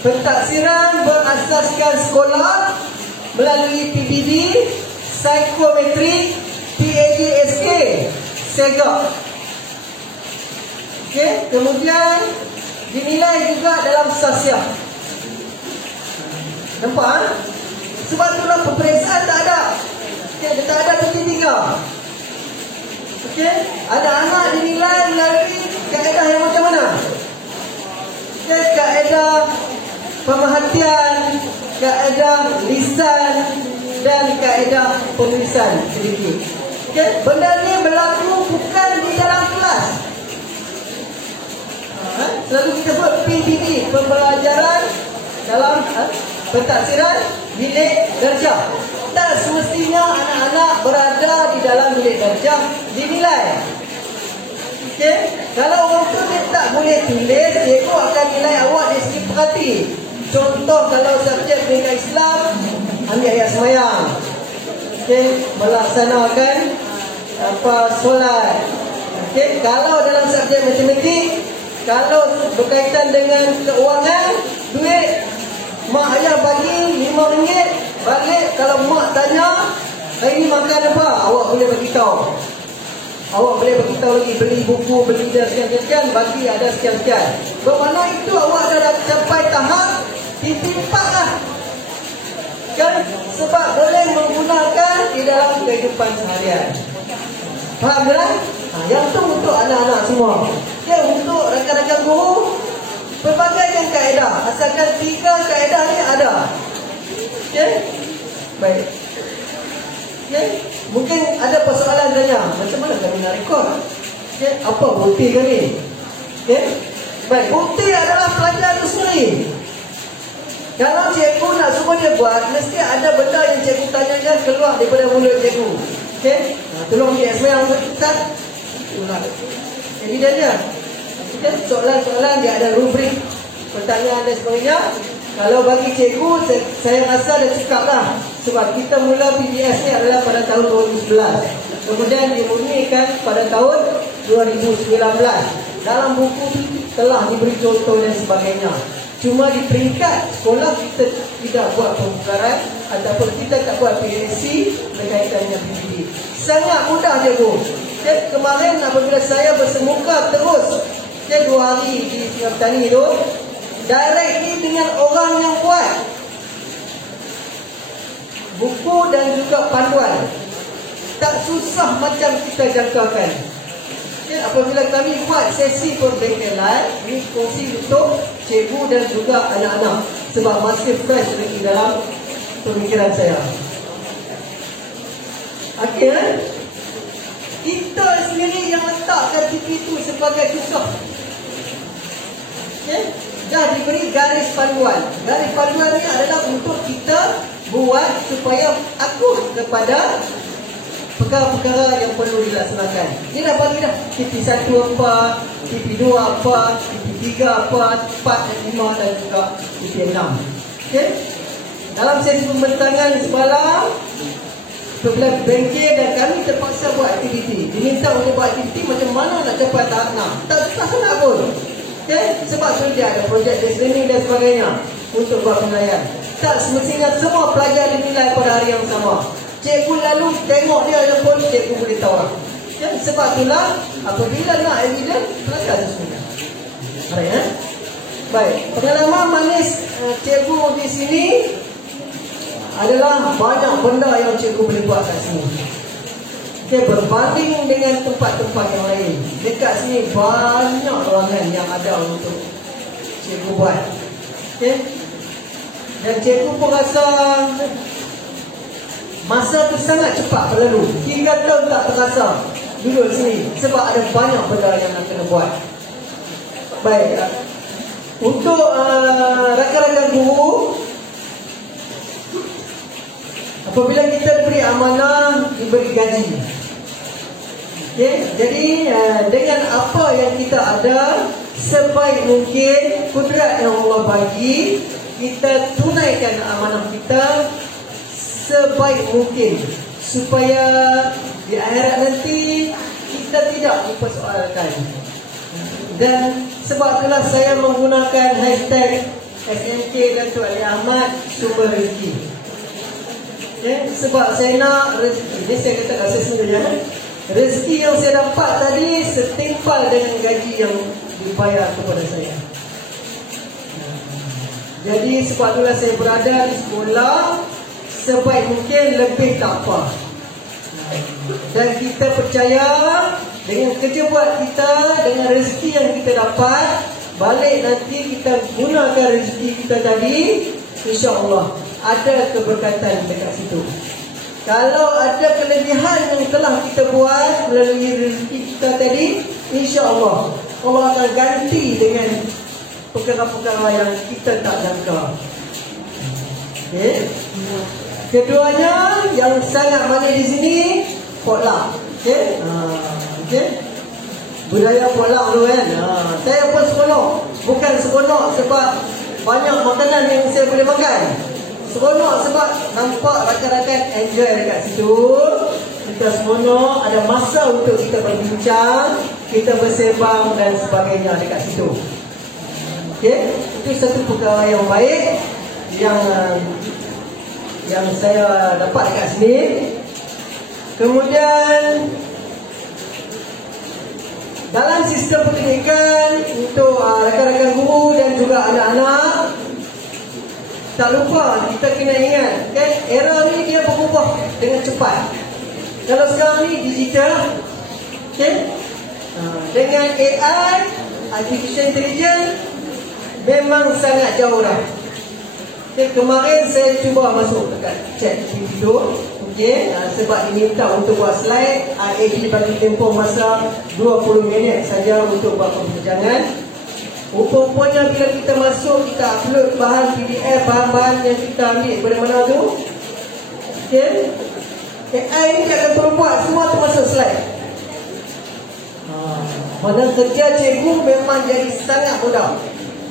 Pentaksiran berasaskan sekolah melalui PBB, psikometrik, PADSK, SEGA. Kemudian dinilai juga dalam sosial. Nampak? Sebab itulah peperiksaan tak ada. Dia tak ada PT3. Anak-anak dinilai melalui kaedah yang macam mana? Kaedah pemerhatian, kaedah lisan dan kaedah penulisan sedikit. Benda ni berlaku bukan di dalam kelas. Selalu kita buat PBB, pembelajaran dalam pentaksiran bilik darjah. Tak semestinya anak-anak berada di dalam bilik darjah dinilai. Okey, kalau orang tu dia tak boleh tulis, cikgu akan nilai awak dari segi perhati. Contoh kalau subjek pendidikan Islam, ambil ayat sembahyang. Okey, melaksanakan solat. Okey, kalau dalam subjek matematik, kalau berkaitan dengan keuangan, duit, mak ayah bagi RM5, balik kalau mak tanya, hari ni makan apa? Awak boleh bagi tahu. Awak boleh bagi tahu lagi, beli buku, beli dah sekian-sekian, bagi ada sekian-sekian. Bermakna itu awak dah capai tahap titik 4 lah. Kan? Sebab boleh menggunakan di dalam kehidupan seharian. Faham tak? Yang tu untuk anak-anak semua. Ya, untuk rakan-rakan guru, pelbagai yang kaedah. Asalkan 3 kaedah ni ada. Okay? Baik. Okay? Mungkin ada persoalan tanya, macam mana kami nak rekod? Okay? Apa bukti kami? Okay? Baik, bukti adalah pelajar itu sendiri. Kalau cikgu nak suruh dia buat, mesti ada benda yang cikgu tanyakan keluar daripada mulut cikgu. Okay? Tolong dia semua yang jadi dia soalan-soalan dia ada rubrik pertanyaan dan sebagainya. Kalau bagi cikgu, saya rasa dah cukup lah. Sebab kita mula PBS ni adalah pada tahun 2011, kemudian dimurnikan pada tahun 2019. Dalam buku telah diberi contoh dan sebagainya. Cuma di peringkat sekolah kita tidak buat pembukaran ataupun kita tak buat PSC berkaitan dengan PBB. Sangat mudah cikgu. Kemarin apabila saya bersemuka terus 2 hari di Singapura tu, directly dengan orang yang buat buku dan juga panduan, tak susah macam kita jangkakan. Apabila kami buat sesi pembekalan, ini kongsi untuk cikgu dan juga anak-anak sebab masih fresh lagi dalam pemikiran saya. Akhirnya kita sendiri yang letakkan TV itu sebagai kisah. Okay? Dah diberi garis panduan. Garis panduan ni adalah untuk kita buat supaya akur kepada perkara-perkara yang perlu dilaksanakan. Dia dah bagi dah TP1 apa, TP2 apa, TP3 apa, 4 dan 5 dan juga TP6. Okay? Dalam sesi pembentangan semalam, apabila bengkel dan kami terpaksa buat aktiviti, diminta untuk buat aktiviti macam mana nak capai tahap 6. Tak susah sangat pun. Okay? Sebab sudah ada projek based learning dan sebagainya untuk buat penilaian. Tak semestinya semua pelajar dinilai pada hari yang sama. Cikgu lalu tengok dia ada pun cikgu boleh tahu. Okay? Sebab itulah apabila nak evidence, pelajar sesuai. Baik, baik. Pengalaman manis cikgu di sini adalah banyak benda yang cikgu boleh buat kat sini. Okay, berbanding dengan tempat-tempat yang lain, dekat sini banyak ruangan yang ada untuk cikgu buat. Okay? Dan cikgu pun rasa masa tu sangat cepat berlalu. 3 tahun tak terasa duduk sini sebab ada banyak benda yang nak kena buat. Baik, untuk rakan-rakan guru, apabila kita diberi amanah, diberi gaji. Okay? Jadi dengan apa yang kita ada, sebaik mungkin kudrat yang Allah bagi, kita tunaikan amanah kita sebaik mungkin supaya di akhirat nanti kita tidak dipersoalkan. Dan sebab itulah saya menggunakan hashtag SMK Datuk Ali Ahmad Sumber Rezeki. Okay? Sebab saya nak rezeki, ini saya kata rasa sendiri, rezeki yang saya dapat tadi setimpal dengan gaji yang dibayar kepada saya. Jadi sebab itulah saya berada di sekolah sebaik mungkin, lebih tak apa. Dan kita percaya dengan kerja buat kita, dengan rezeki yang kita dapat, balik nanti kita gunakan rezeki kita tadi, insya-Allah ada keberkatan dekat situ. Kalau ada kelebihan yang telah kita buat melalui rezeki kita tadi, insya-Allah Allah akan ganti dengan perkara-perkara yang kita tak jangka. Okay? Keduanya yang sangat manis di sini, potluck. Okay? Okay? budaya pulang tu kan. Saya pun seronok. Bukan seronok sebab banyak makanan yang saya boleh makan. Seronok sebab nampak rakan-rakan enjoy dekat situ. Kita seronok, ada masa untuk kita berbincang, kita bersembang dan sebagainya dekat situ. Okey, itu satu perkara yang baik yang saya dapat dekat sini. Kemudian dalam sistem pendidikan untuk rakan-rakan guru dan juga anak-anak, tak lupa kita kena ingat kan, era ni dia berubah dengan cepat. Kalau sekarang ni digital, okay? Dengan AI, Artificial Intelligence, memang sangat jauh dah. Okay, kemarin saya cuba masuk dekat chat GPT tu, okay? Sebab diminta untuk buat slide, IAD bagi tempoh masa 20 minit saja untuk buat perbincangan. Rupanya bila kita masuk, kita upload bahan PDF, bahan-bahan yang kita ambil dari mana tu, okay? AI ni dia akan perbuat semua termasuk slide. Mana kerja cikgu memang jadi sangat mudah.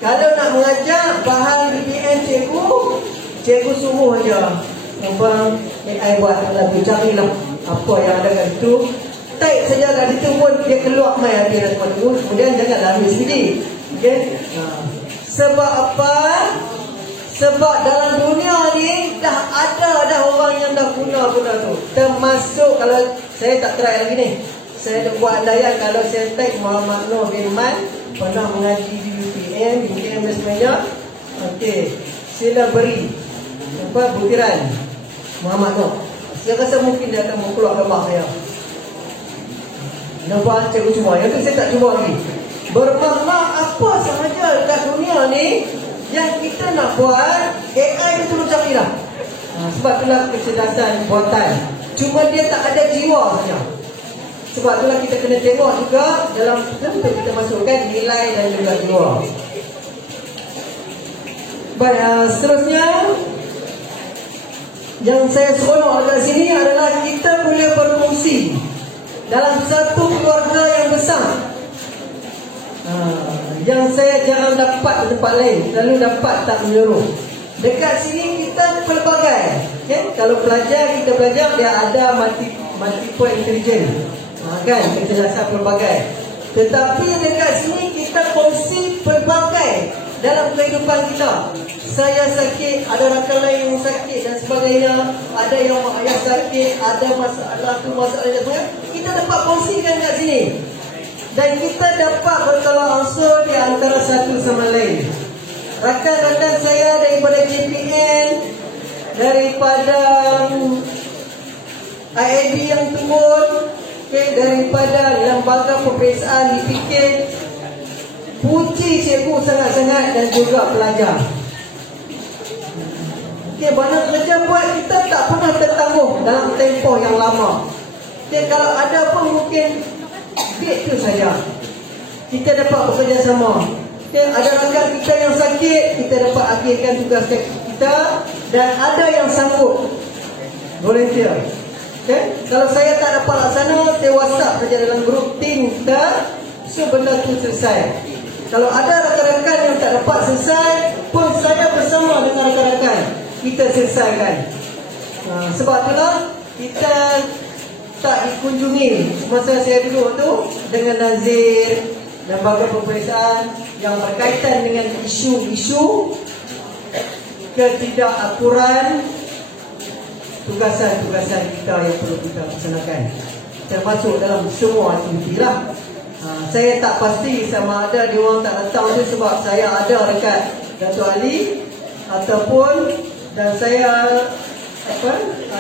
Kalau nak mengajar bahan BBM cikgu suruh aja abang AI buat lagu, carilah apa yang ada kat situ, type saja kat situ pun dia keluar mai habis dah tu. Kemudian janganlah ambil sendiri. Okey. Sebab apa? Sebab dalam dunia ni dah ada orang yang dah guna tu. Termasuk kalau saya tak try lagi ni, saya dah buat andaian kalau saya type Muhammad Noor bin Man, pernah mengaji di UPM dan sebagainya. Okey, sila beri butiran Muhammad Noor. Saya rasa mungkin dia akan keluar gambar saya. Nampak cikgu cuba. Yang tu saya tak cuba lagi. Bermakna apa sahaja dekat dunia ni yang kita nak buat, AI dia terus cari dah. Sebab itulah kecerdasan buatan. Cuma dia tak ada jiwa saja. Sebab itulah kita kena tengok juga dalam bentuk kita masukkan nilai dan juga jiwa. Baik, seterusnya yang saya seronok dekat sini adalah kita boleh berfungsi dalam satu keluarga yang besar. Yang saya jarang dapat di tempat lain, selalu dapat tak menyeluruh. Dekat sini kita pelbagai, okay? Kalau pelajar, kita belajar dia ada multiple intelligence, kan, kecerdasan pelbagai. Tetapi dekat sini kita kongsi pelbagai dalam kehidupan kita. Saya sakit, ada rakan lain yang sakit dan sebagainya. Ada yang mak ayah sakit, ada masalah tu, masalah dan sebagainya. Kita dapat kongsikan kat sini. Dan kita dapat bertolak ansur di antara satu sama lain. Rakan-rakan saya daripada JPN, daripada IAB yang turun, okay, daripada lembaga peperiksaan dipikir, puji cikgu sangat-sangat dan juga pelajar. Okay, banyak kerja buat kita tak pernah tertanggung dalam tempoh yang lama. Okay, kalau ada pun mungkin itu saja kita dapat bekerjasama. Okay, ada rakan kita yang sakit, kita dapat akhirkan tugas kita. Dan ada yang sanggup volunteer. Okay, kalau saya tak dapat laksana, saya WhatsApp saja dalam grup tim kita, so benda tu selesai. Kalau ada rakan-rakan yang tak dapat selesai pun, saya bersama dengan rakan-rakan kita selesaikan. Sebab itulah kita tak dikunjungi semasa saya duduk tu dengan Nazir, lembaga peperiksaan yang berkaitan dengan isu-isu ketidakakuran tugasan-tugasan kita yang perlu kita laksanakan, termasuk dalam semua aktiviti lah. Saya tak pasti sama ada dia orang tak datang je sebab saya ada dekat Dato' Ali, ataupun dan saya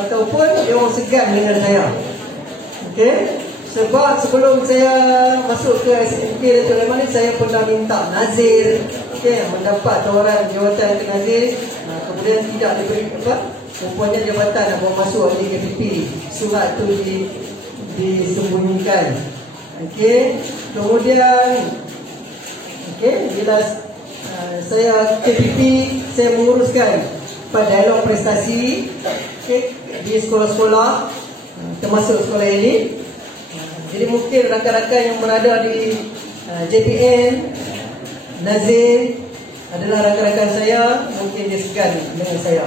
ataupun dia orang segan dengan saya. Okey, sebab sebelum saya masuk ke SMK Dato' Leman ni, saya pernah minta Nazir, okey, mendapat tawaran jawatan ke Nazir, kemudian tidak diberi rupanya jabatan nak bawa masuk di KPP, surat tu disembunyikan. Okey, kemudian bila saya KPP, saya menguruskan pada dialog prestasi di sekolah-sekolah, termasuk sekolah ini. Jadi mungkin rakan-rakan yang berada di JPN, Nazir adalah rakan-rakan saya, mungkin dia segan dengan saya.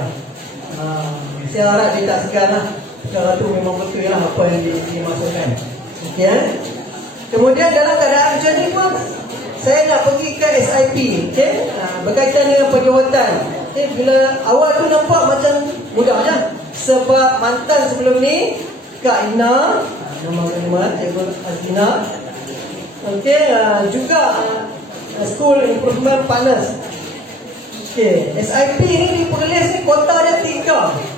Saya harap dia tak segan lah. Kalau tu memang betul lah apa yang dimasukkan. Okay. Kemudian dalam keadaan macam ni pun, saya nak pergi ke SIP, okay? Berkaitan dengan penjawatan. Okay? Bila awal tu nampak macam mudah je, sebab mantan sebelum ni Kak Ina, nama kedua Cikgu Azina, okay, juga School Improvement Partners. Okay. SIP ni diperlis ni kota dia 3.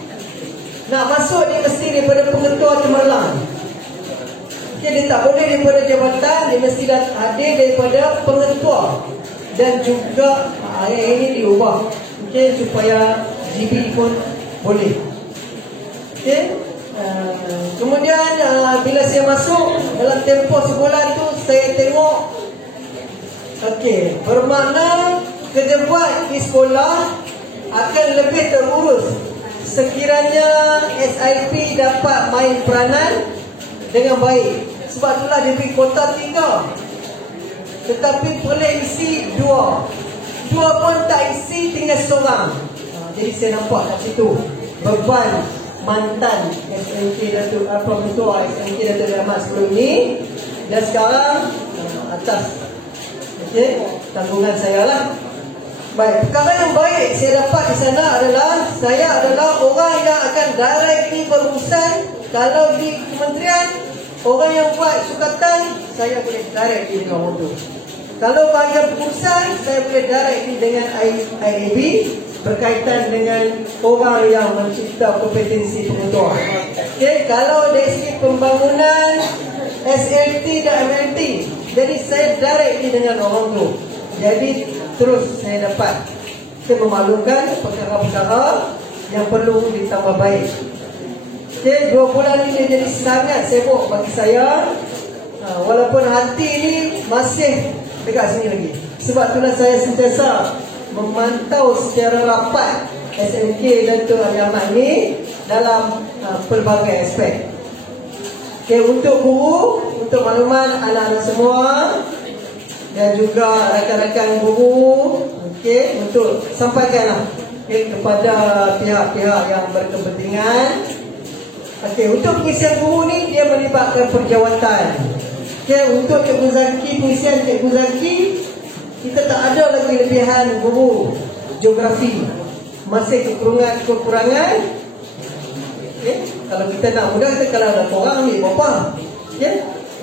Nak masuk dia mesti daripada pengetua cemerlang. Okay, dia tak boleh daripada jabatan, dia mesti hadir daripada pengetua. Dan juga ayat ini diubah, okay, supaya GB pun boleh. Okay. Kemudian bila saya masuk dalam tempoh sebulan tu, saya tengok, okay, bermakna kerja buat di sekolah akan lebih terurus sekiranya SIP dapat main peranan dengan baik. Sebab itulah dia beri kota 3, tetapi boleh isi 2 pun tak isi, tinggal seorang. Jadi saya nampak kat situ beban mantan SMK Datuk Ketua SMK Datuk Rahmat sebelum ni, dan sekarang atas, okay, tanggungan saya lah. Baik, perkara yang baik saya dapat di sana adalah saya adalah orang yang akan directly berurusan. Kalau di kementerian, orang yang buat sukatan, saya boleh directly dengan orang tu. Kalau bahagian pengurusan, saya boleh directly dengan IAB berkaitan dengan orang yang mencipta kompetensi pengetua. Okay, kalau dari segi pembangunan SLT dan MLT, jadi saya directly dengan orang tu. Jadi terus saya dapat memaklumkan perkara-perkara yang perlu ditambah baik. Okay, 2 bulan ini jadi sangat sibuk bagi saya. Walaupun hati ini masih dekat sini lagi. Sebab itulah saya sentiasa memantau secara rapat SMK Datuk Ali Ahmad ni dalam pelbagai aspek. Okay, untuk guru, untuk makluman anak-anak semua dan juga rakan-rakan guru, okay, untuk sampaikanlah, okay, kepada pihak-pihak yang berkepentingan. Okay, untuk pengisian guru ni dia melibatkan perjawatan. Okay, untuk Cikgu Zaki, pengisian Cikgu Zaki, kita tak ada lagi lebihan guru geografi, masih kekurangan. Okay, kalau kita nak mudah, kita kalau ada korang ambil berapa, okay?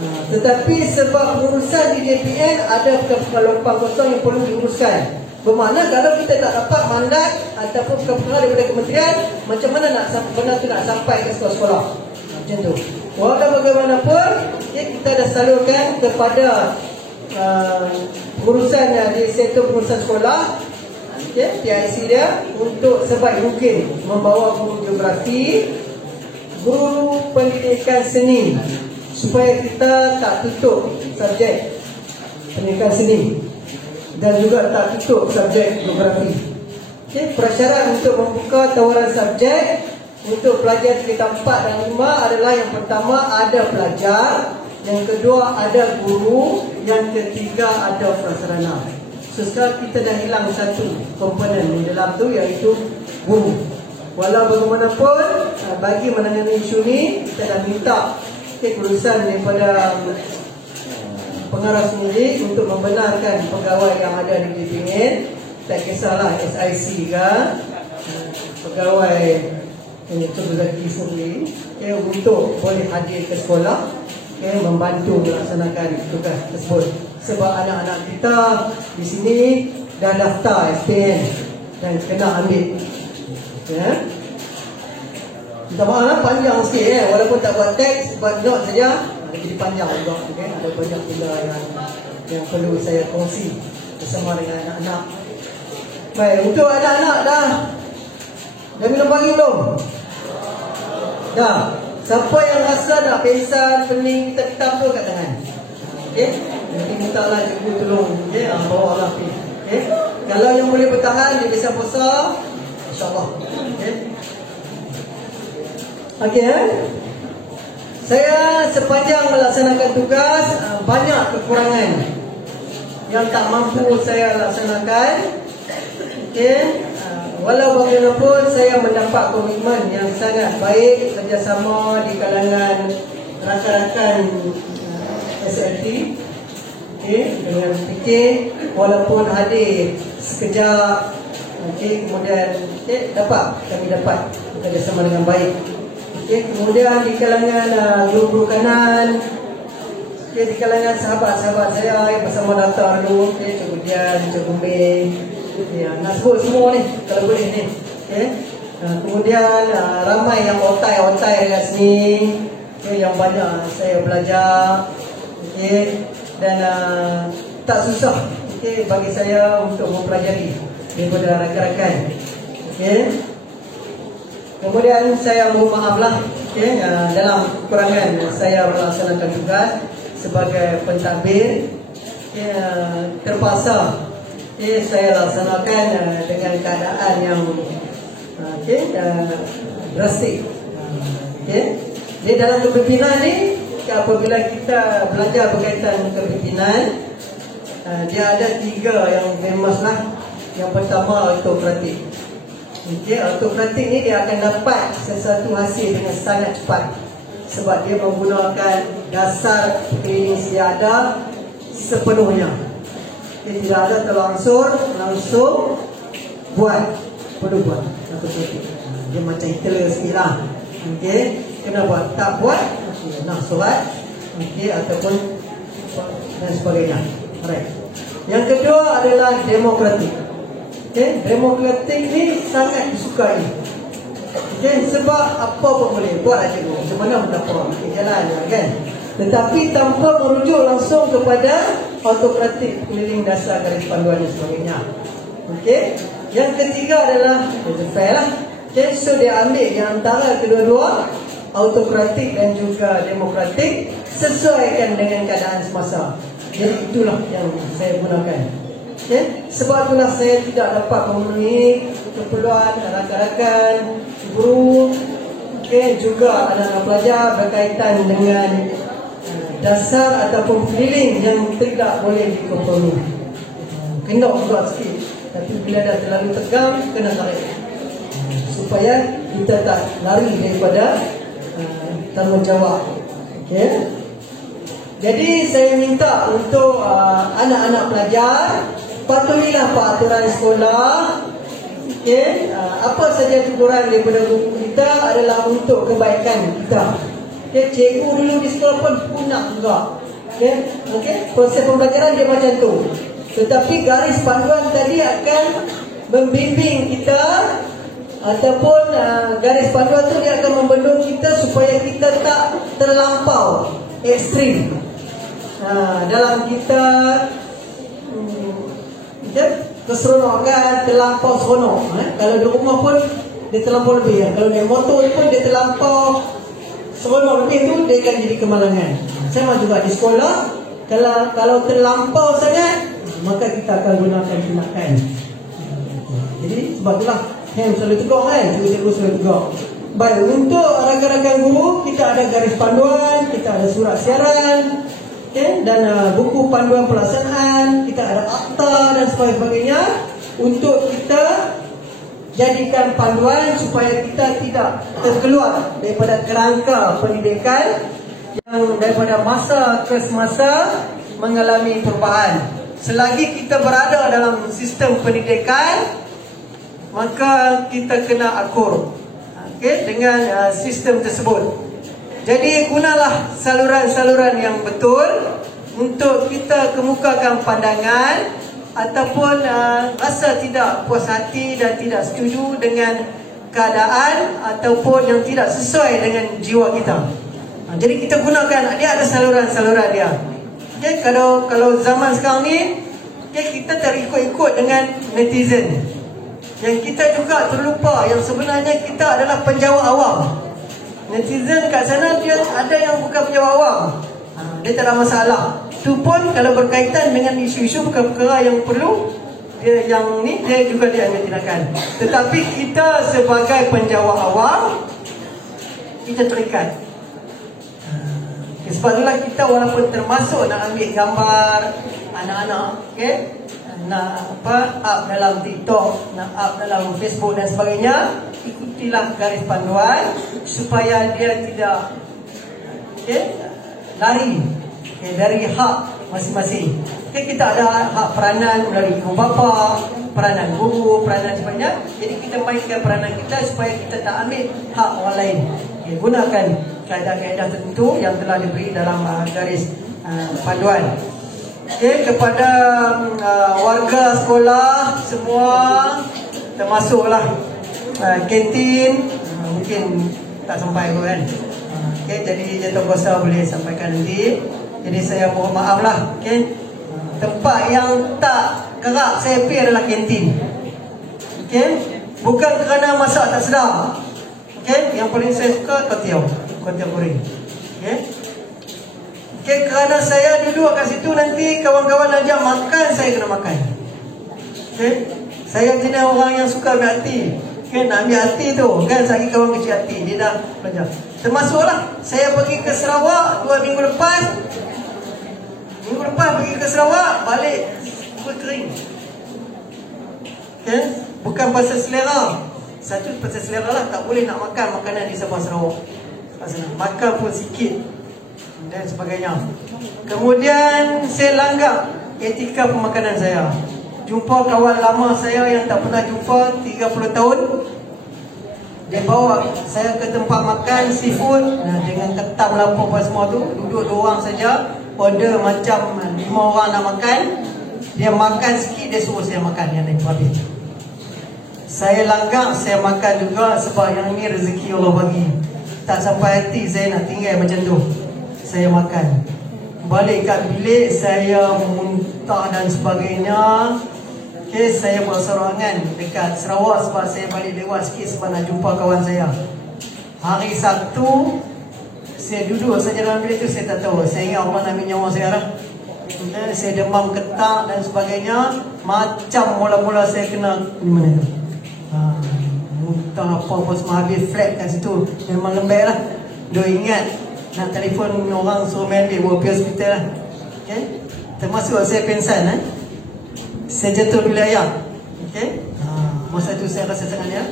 Tetapi sebab urusan di JPN ada perkara kosong yang perlu diuruskan. Bermakna kalau kita tak dapat mandat ataupun perkara daripada kementerian, macam mana nak benda tu nak sampai ke sekolah-sekolah. Macam tu. Walau bagaimanapun, kita dah salurkan kepada urusan di sektor pengurusan sekolah, okay, PIC dia, untuk sebaik mungkin membawa guru geografi, guru pendidikan seni, supaya kita tak tutup subjek pendidikan seni dan juga tak tutup subjek geografi. Okay, prasyarat untuk membuka tawaran subjek untuk pelajar tingkatan 4 dan 5 adalah yang pertama ada pelajar, yang kedua ada guru, yang ketiga ada prasarana. So sekarang kita dah hilang satu komponen di dalam tu, iaitu guru. Walau bagaimanapun, bagi menangani isu ni, kita dah minta urusan daripada pengarah sendiri untuk membenarkan pegawai yang ada di JPN, tak kisahlah SIC ke, pegawai Cikgu Zaki sendiri, untuk boleh hadir ke sekolah, membantu melaksanakan tugas tersebut. Sebab anak-anak kita di sini dah daftar SPN dan kena ambil. Minta maaf panjang sikit, walaupun tak buat teks, buat note saja, jadi panjang juga. Ada banyak benda yang perlu saya kongsi bersama dengan anak-anak. Baik, untuk anak-anak dah minum pagi belum? Dah. Siapa yang rasa nak pensan, pening, kita tampil kat tangan. Okay? Nanti mintalah cikgu tolong, okay? Bawa lah pergi. Okay? Kalau yang boleh bertahan, dia bisa puasa, InsyaAllah. Okay? Okay, Saya sepanjang melaksanakan tugas banyak kekurangan yang tak mampu saya laksanakan. Okey, walau bagaimanapun saya mendapat komitmen yang sangat baik kerjasama di kalangan rakan-rakan SLT. Okey, dengan fikir walaupun hadir sekejap, okey, kemudian kami dapat bekerjasama dengan baik. Okey, kemudian di kalangan guru-guru kanan, okey, di kalangan sahabat-sahabat saya yang bersama daftar dulu, okey, Cikgu Dian, Cikgu Mei, ya, nak sebut semua ni kalau boleh ni. Okey. Kemudian ramai yang otai-otai dekat sini, okey, yang banyak saya belajar, okey, dan tak susah, okey, bagi saya untuk mempelajari daripada rakan-rakan. Okey. Kemudian saya mohon maaflah, okey, dalam kekurangan saya melaksanakan tugas sebagai pentadbir, okey, terpaksa, okey, saya laksanakan dengan keadaan yang drastik. Okey. Jadi dalam kepimpinan ni, apabila kita belajar berkaitan kepimpinan, dia ada 3 yang famous lah. Yang pertama, autokratik. Okey, autokratik ni dia akan dapat sesuatu hasil dengan sangat cepat sebab dia menggunakan dasar klinis yang ada sepenuhnya. Dia tidak ada terlangsung langsung buat, perlu buat autokratik. Dia macam Hitler sikit lah. Okey, kena buat, tak buat, okay, nak solat, okey, ataupun dan sebagainya. Alright. Yang kedua adalah demokratik. Okay, demokratik ni sangat disukai. Okay, sebab apa pun boleh buat aja dulu. Sebenarnya berapa jalan kan. Tetapi tanpa merujuk langsung kepada autokratik keliling dasar garis panduan dan sebagainya. Okey. Yang ketiga adalah fair lah. Okay, so dia ambil yang antara kedua-dua, autokratik dan juga demokratik, sesuaikan dengan keadaan semasa. Jadi itulah yang saya gunakan. Okay. Sebab itulah saya tidak dapat memenuhi keperluan rakan-rakan, guru, okay, juga anak-anak pelajar berkaitan dengan dasar ataupun keliling yang tidak boleh dikompromi. Kena juga sikit, tapi bila dah terlalu tegang, kena tarik supaya kita tak lari daripada tanggungjawab. Okay. Jadi saya minta untuk anak-anak pelajar, patuhilah peraturan sekolah. Okay. Apa saja teguran daripada guru kita adalah untuk kebaikan kita. Okay. Cikgu dulu di sekolah pun punah juga. Okay. Okay. Proses pembelajaran dia macam tu. Tetapi garis panduan tadi akan membimbing kita, ataupun garis panduan tu dia akan membendung kita supaya kita tak terlampau ekstrim dalam kita keseronokan, terlampau seronok. Kalau di rumah pun dia terlampau lebih. Kalau naik motor pun dia terlampau seronok lebih tu, dia akan jadi kemalangan. Sama juga di sekolah, kalau terlampau sangat, maka kita akan gunakan tindakan. Jadi sebab itulah yang selalu tegur kan, cikgu selalu tegur. Baik, untuk rakan-rakan guru, kita ada garis panduan, kita ada surat siaran, okay, dan buku panduan pelaksanaan, kita ada akta dan sebagainya, untuk kita jadikan panduan supaya kita tidak terkeluar daripada kerangka pendidikan yang daripada masa ke semasa mengalami perubahan. Selagi kita berada dalam sistem pendidikan, maka kita kena akur, okay, dengan sistem tersebut. Jadi gunalah saluran-saluran yang betul untuk kita kemukakan pandangan ataupun rasa tidak puas hati dan tidak setuju dengan keadaan ataupun yang tidak sesuai dengan jiwa kita. Jadi kita gunakan, dia ada saluran-saluran dia. Okay, kalau zaman sekarang ni, okay, kita terikut-ikut dengan netizen. Yang kita juga terlupa yang sebenarnya kita adalah penjawab awam. Netizen kat sana dia ada yang bukan penjawab awam, dia tak ada masalah. Itu pun kalau berkaitan dengan isu-isu perkara yang perlu, dia yang ni dia juga diambil tindakan. Tetapi kita sebagai penjawab awam, kita terikat. Sebab itulah kita walaupun termasuk nak ambil gambar anak-anak, nak up dalam TikTok, nak up dalam Facebook dan sebagainya, ikutilah garis panduan supaya dia tidak lari dari hak masing-masing. Kita ada hak peranan dari ibu bapa, peranan guru, peranan sebagainya. Jadi kita mainkan peranan kita supaya kita tak ambil hak orang lain. Gunakan kaedah-kaedah tertentu yang telah diberi dalam garis panduan. Kepada warga sekolah semua, termasuklah kantin, mungkin tak sampai tu kan. Jadi Dato' Kosa boleh sampaikan nanti. Jadi saya mohon maaf lah. Tempat yang tak kerap saya pergi adalah kantin. Bukan kerana masak tak sedap. Yang paling saya suka kuatiau goreng. Kerana saya duduk kat situ, nanti kawan-kawan ajak makan, saya kena makan. Saya jenis orang yang suka ambil hati. Nak ambil hati tu kan, saya kawan kecil hati, dia dah belajar. Termasuklah saya pergi ke Sarawak 2 minggu lepas. Minggu lepas pergi ke Sarawak, balik kulit kering. Bukan pasal selera. Satu pasal selera lah, tak boleh nak makan makanan di Sabah Sarawak. Makan pun sikit dan sebagainya. Kemudian saya langgar etika pemakanan saya. Jumpa kawan lama saya yang tak pernah jumpa 30 tahun. Dia bawa saya ke tempat makan seafood dengan ketam lampu apa semua tu. Duduk 2 orang saja, order macam 5 orang nak makan. Dia makan sikit, dia suruh saya makan yang lain habis. Saya langgar, saya makan juga sebab yang ni rezeki Allah bagi. Tak sampai hati saya nak tinggal macam tu. Saya makan. Balik kat bilik, saya muntah dan sebagainya. Saya bersorangan dekat Sarawak sebab saya balik lewat sikit sebab nak jumpa kawan saya. Hari Sabtu, saya duduk saja dalam bilik tu, saya tak tahu. Saya ingat Allah nak ambil nyawa saya lah. Saya demam ketak dan sebagainya. Macam mula-mula saya kena di mana tu, muntah apa-apa semua habis, flat kat situ. Memang lembek lah. Dia ingat nak telefon orang suruh main ambil, bawa pergi hospital lah. Termasuk saya pensan saya jatuh wilayah. Masa tu saya rasa sangat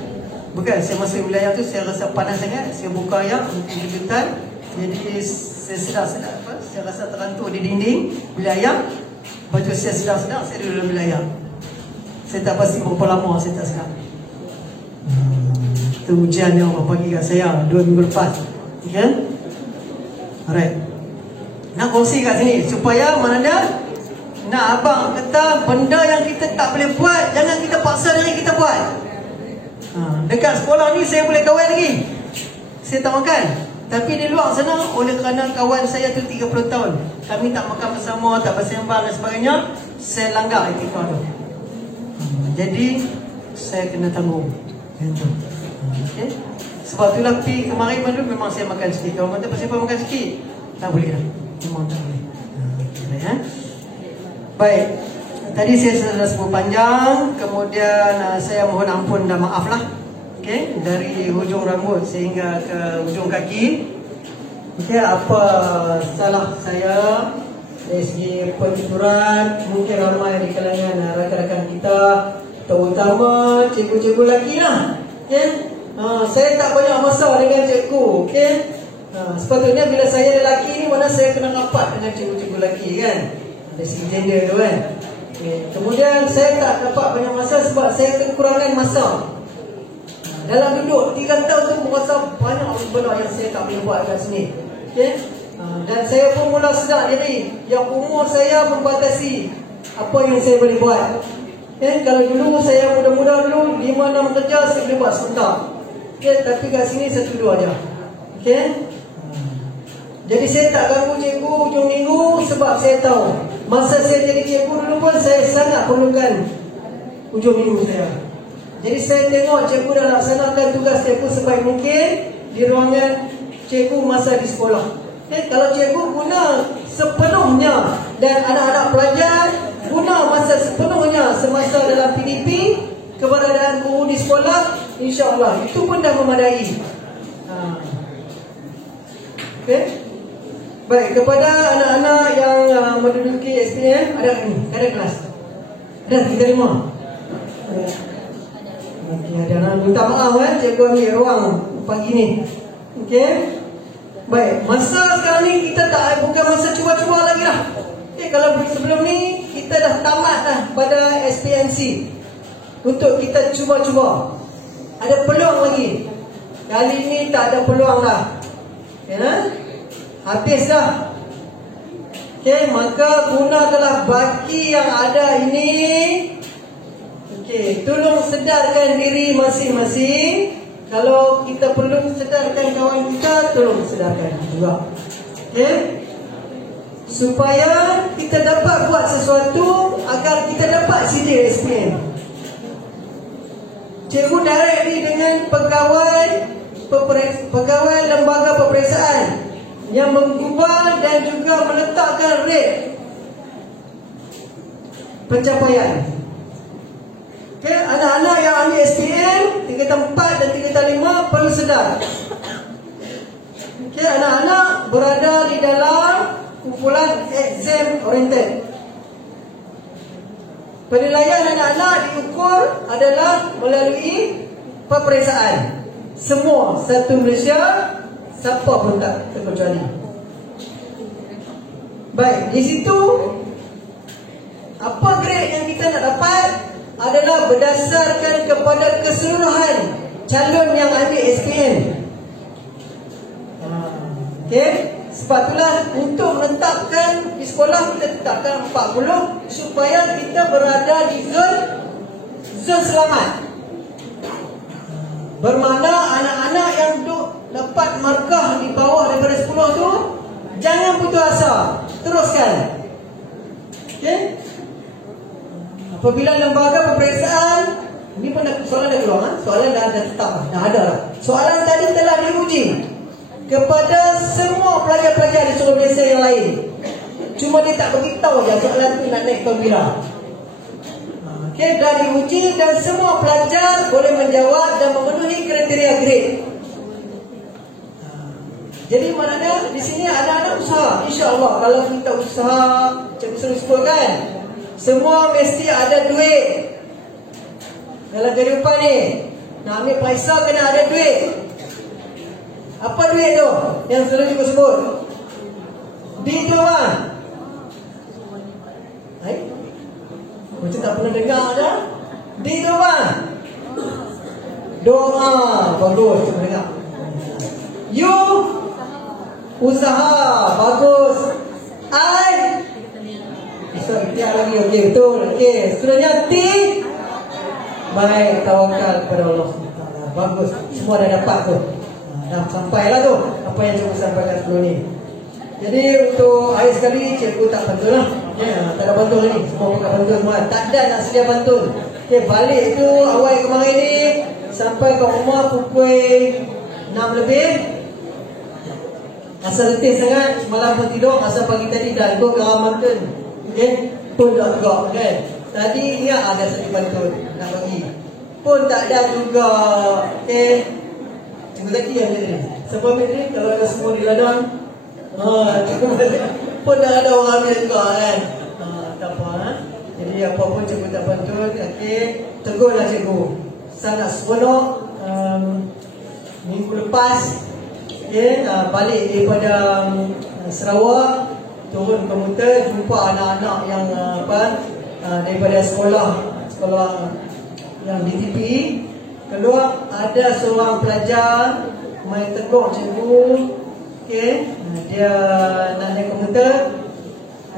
bukan, saya masuk wilayah tu saya rasa panas sangat. Saya buka air kejutan. Jadi saya sedar-sedar saya rasa terantuk di dinding wilayah. Lepas tu saya sedar-sedar saya duduk dalam wilayah. Saya tak pasti berapa lama, saya tak sedar. Itu ujian yang Allah bagi kat saya 2 minggu lepas. Alright. Nak kongsi kat sini supaya mana dia nak abang kata benda yang kita tak boleh buat, jangan kita paksa diri kita buat. Dekat sekolah ni saya boleh kawan lagi, saya tak makan. Tapi di luar sana, oleh kerana kawan saya tu 30 tahun, kami tak makan bersama, tak bersembang dan sebagainya, saya langgar etika tu. Jadi saya kena tanggung. Sebab itulah pergi kemarin dulu memang saya makan sikit. Kalau kata bersembang makan sikit, tak boleh dah, memang tak boleh. Baik, tadi saya sudah sebut panjang. Kemudian saya mohon ampun dan maaf lah. Dari hujung rambut sehingga ke hujung kaki. Apa salah saya dari segi pentuturan, mungkin ramai di kalangan rakan-rakan kita, terutama cikgu-cikgu lelaki lah. Saya tak banyak masa dengan cikgu. Sepatutnya bila saya lelaki ni, mana saya kena rapat dengan cikgu-cikgu lelaki kan, dari segi gender tu kan. Kemudian saya tak dapat banyak masa sebab saya kekurangan masa. Dalam duduk 3 tahun tu merasa banyak benda yang saya tak boleh buat kat sini. Dan saya pun mula sedar diri yang umur saya membatasi apa yang saya boleh buat. Kalau dulu saya muda-muda dulu 5-6 kerja saya boleh buat sebentar. Tapi kat sini 1-2 aja. Jadi saya tak ganggu cikgu hujung minggu sebab saya tahu masa saya jadi cikgu dulu pun saya sangat perlukan hujung minggu saya. Jadi saya tengok cikgu dah laksanakan tugas cikgu sebaik mungkin di ruangan cikgu masa di sekolah. Kalau cikgu guna sepenuhnya dan anak-anak pelajar guna masa sepenuhnya semasa dalam PDP, keberadaan guru di sekolah, insya-Allah itu pun dah memadai. Baik, kepada anak-anak yang menduduki SPM, ada kelas. Ada 35. Okey, ada anak minta maaf cikgu ambil ruang pagi ni. Okey. Baik, masa sekarang ni kita bukan masa cuba-cuba lagi lah. Okey, kalau sebelum ni kita dah tamat dah pada SPMC untuk kita cuba-cuba. Ada peluang lagi. Kali ni tak ada peluang dah. Ya? Habis dah. Okey, maka gunakanlah baki yang ada ini. Okey, tolong sedarkan diri masing-masing. Kalau kita perlu sedarkan kawan kita, tolong sedarkan juga. Okey? Supaya kita dapat buat sesuatu agar kita dapat CD SPM. Cikgu direct ni dengan pegawai lembaga peperiksaan yang menggubal dan juga meletakkan rate pencapaian. Okay, anak-anak yang ambil SPM tingkatan 4 dan tingkatan 5 perlu sedar. Okay, anak-anak berada di dalam kumpulan exam oriented. Penilaian anak-anak diukur adalah melalui peperiksaan. Semua satu Malaysia, siapa pun tak terkecuali. Baik, di situ apa grade yang kita nak dapat adalah berdasarkan kepada keseluruhan calon yang ambil SPM. Okey, sebab itulah untuk menetapkan di sekolah kita tetapkan 40 supaya kita berada di zon selamat. Bermakna anak-anak yang duduk dapat markah di bawah daripada 10 tu jangan putus asa, teruskan. Okey. Apabila lembaga peperiksaan, ini pun soalan dah keluar, soalan dah tetap, dah ada. Soalan tadi telah diuji kepada semua pelajar-pelajar di seluruh Malaysia yang lain. Cuma dia tak beritahu je soalan tu nak naik perwira. Okey, dah diuji dan semua pelajar boleh menjawab dan memenuhi kriteria grade. Jadi maknanya di sini anak-anak usaha. InsyaAllah kalau kita usaha, cikgu selalu sebutkan, semua mesti ada duit dalam kehidupan ni. Nak ambil paisa kena ada duit. Apa duit tu yang selalu cikgu sebut? Duit tu apa? Macam tak pernah dengar dah. Duit tu apa? Doa. Bagus, cikgu dengar. You usaha. Bagus. I so, ikhtiar lagi. Okey, betul. Okey, seterusnya T. Baik, tawakal kepada Allah. Bagus. Semua dah dapat tu. Dah sampailah tu apa yang cikgu sampaikan sebelum ni. Jadi untuk akhir sekali cikgu tak bantu lah. Tak ada bantu lagi. Semua bukan bantu semua. Tak ada nak sedia bantu. Okey, balik tu awal kemarin ni sampai ke rumah pukul 6 lebih. Asal letih sangat, semalam pun tidur, asal pagi tadi dah ikut ke Mountain. Okey, pun tak juga kan. Tadi dia ada sedikit bantu nak bagi. Pun tak ada juga. Okey. Cikgu lagi yang ni. Sebab ni kalau ada semua di ladang, cikgu pun dah ada orang ambil juga kan. Tak apa. Jadi apa pun cikgu tak bantu. Okey, tegurlah cikgu. Sangat seronok minggu lepas. Okay, balik daripada Sarawak, turun komuter, jumpa anak-anak yang daripada sekolah yang DTP. Keluar ada seorang pelajar main tegur cikgu. Okay, dia nak naik komuter.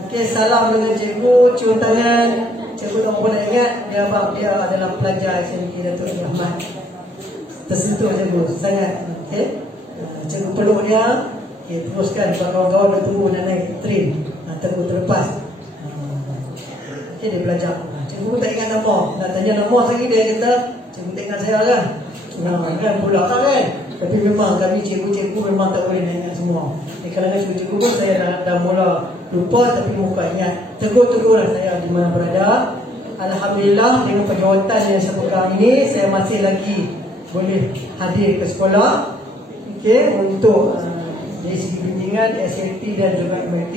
Okay, salam dengan cikgu, cium tangan. Cikgu tak pernah ingat dia adalah pelajar SMK Datuk Ahmad. Tersentuh cikgu sangat. Okay, cikgu peluk dia. Okay, teruskan kawan-kawan bertunggu nak naik train. Cikgu terlepas. Okay, dia belajar. Cikgu tak ingat nama. Nak tanya nama lagi dia kata, cikgu tak ingat saya lah. Kan pula kan. Tapi memang kami cikgu-cikgu memang tak boleh nak ingat semua. Kerana cikgu-cikgu pun saya dah mula lupa tapi muka ingat. Tegur-tegur lah saya di mana berada. Alhamdulillah dengan perjawatan yang saya pegang ini, saya masih lagi boleh hadir ke sekolah. Okay, untuk dari segi bimbingan, SLT dan juga MLT.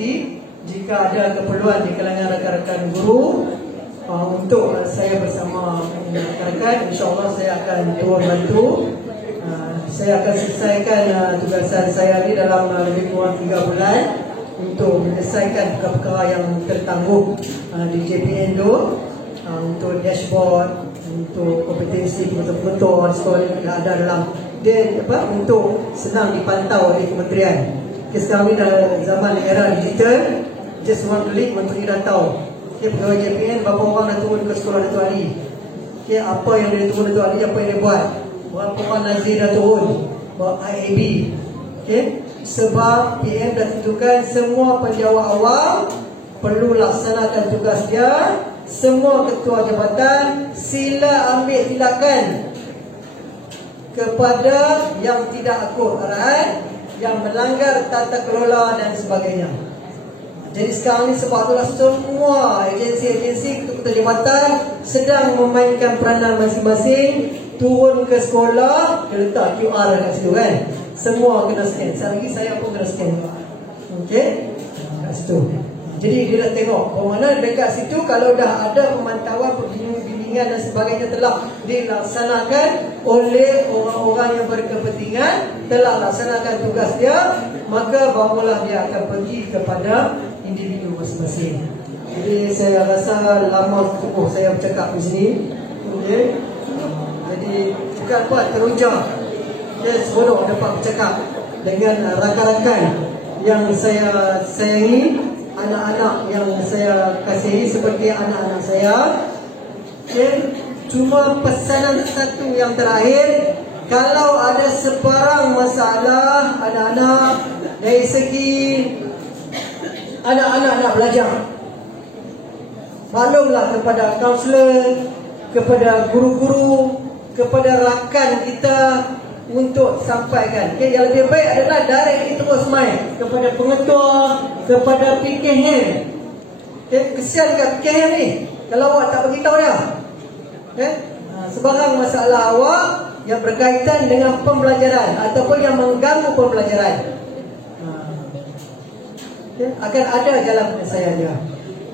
Jika ada keperluan di kalangan rakan-rakan guru untuk saya bersama rakan-rakan, insyaAllah saya akan turun bantu. Saya akan selesaikan tugasan saya ini dalam lebih kurang 3 bulan untuk menyelesaikan perkara-perkara yang tertangguh di JPN tu, untuk dashboard, untuk kompetensi penonton sekolah yang ada dalam dia untuk senang dipantau oleh kementerian. Sekarang ini dalam zaman era digital, just one klik menteri dah tahu pegawai JPN berapa orang dah turun ke sekolah Dato' Ali, apa yang dia turun Dato' Ali, apa yang dia buat, berapa orang Nazir dah turun, IAB. Sebab PM dah tentukan semua penjawat awam perlu laksanakan tugas dia. Semua ketua jabatan sila ambil tindakan kepada yang tidak akur arahan, yang melanggar tata kelola dan sebagainya. Jadi sekarang ni sebab itulah semua agensi-agensi ketua jabatan sedang memainkan peranan masing-masing. Turun ke sekolah, dia letak QR kat situ kan, semua kena scan. Selagi saya pun kena scan juga. Okey, kat situ. Jadi dia nak tengok bagaimana dekat situ kalau dah ada pemantauan, bimbingan dan sebagainya telah dilaksanakan oleh orang-orang yang berkepentingan, telah laksanakan tugas dia, maka barulah dia akan pergi kepada individu masing-masing. Jadi saya rasa lama cukup saya bercakap di sini. Okey. Jadi bukan buat teruja. Saya seronok dapat bercakap dengan rakan-rakan yang saya sayangi, anak-anak yang saya kasihi seperti anak-anak saya. Cuma pesanan satu yang terakhir, kalau ada sebarang masalah anak-anak dari segi anak-anak nak belajar, maklumlah kepada kaunselor, kepada guru-guru, kepada rakan kita untuk sampaikan. Yang lebih baik adalah direct terus main kepada pengetua, kepada PKM. Kesian kat PKM ni kalau awak tak beritahu dia. Sebarang masalah awak yang berkaitan dengan pembelajaran ataupun yang mengganggu pembelajaran, akan ada jalan penyelesaian dia.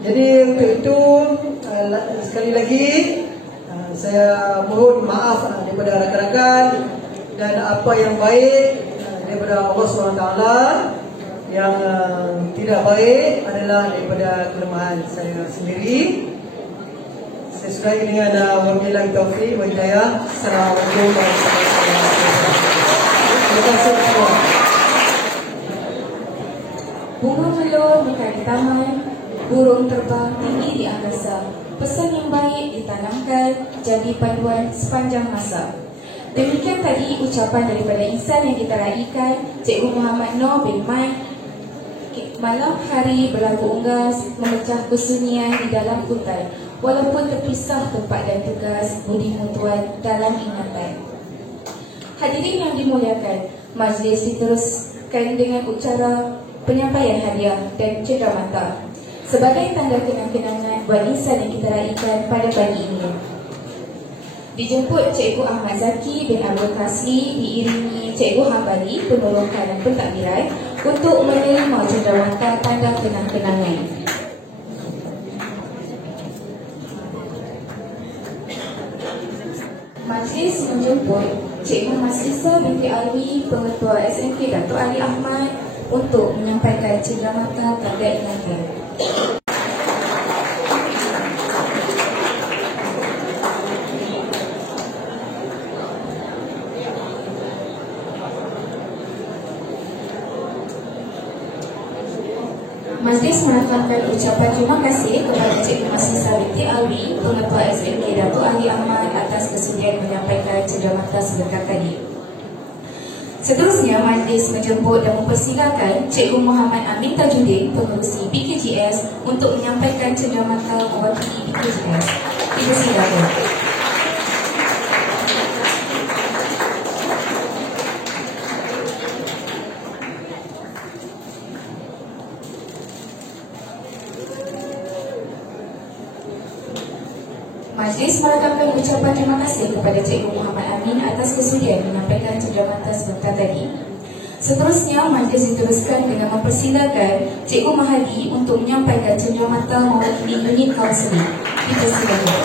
Jadi untuk itu sekali lagi saya mohon maaf daripada rakan-rakan, dan apa yang baik daripada Allah SWT, yang tidak baik adalah daripada kelemahan saya sendiri. Saya sudahi dengan wabillahi taufiq wa hidayah. Assalamualaikum warahmatullahi wabarakatuh. Terima kasih semua. Bunga melur mekar di taman, burung terbang tinggi di angkasa. Pesan yang baik ditanamkan jadi panduan sepanjang masa. Demikian tadi ucapan daripada insan yang kita raikan, Cikgu Muhammad Noor bin Mai. Malam hari berlaku unggas, memecah kesunyian di dalam hutan. Walaupun terpisah tempat dan tugas, budi mutual dalam ingatan. Hadirin yang dimuliakan, majlis diteruskan dengan ucara penyampaian hadiah dan cenderamata sebagai tanda kenang-kenangan buat insan yang kita raikan pada pagi ini. Dijemput Cikgu Ahmad Zaki bin Abdul Kasri diiringi Cikgu Hambali, penolongkan dan pentadbiran untuk menerima cenderamata tanda kenang-kenangan. Majlis menjemput Cikgu Masisa binti Alwi, Pengetua SMK Dato' Ali Ahmad untuk menyampaikan cenderamata tanda ingatan. Majlis merakamkan ucapan terima kasih kepada Cikgu Masisa binti Alwi, Pengetua SMK Dato' Ali Ahmad atas kesudian menyampaikan cenderamata sebentar tadi. Seterusnya, majlis menjemput dan mempersilakan Cikgu Muhammad Amin Tajuddin, Pengerusi BKJS untuk menyampaikan cenderamata mewakili BKJS. Dipersilakan. Majlis merakamkan ucapan terima kasih kepada Cikgu Muhammad Amin atas kesudian menyampaikan cenderamata sebentar tadi. Seterusnya, majlis diteruskan dengan mempersilakan Cikgu Mahadi untuk menyampaikan cenderamata mewakili unit kaunseling. Dipersilakan.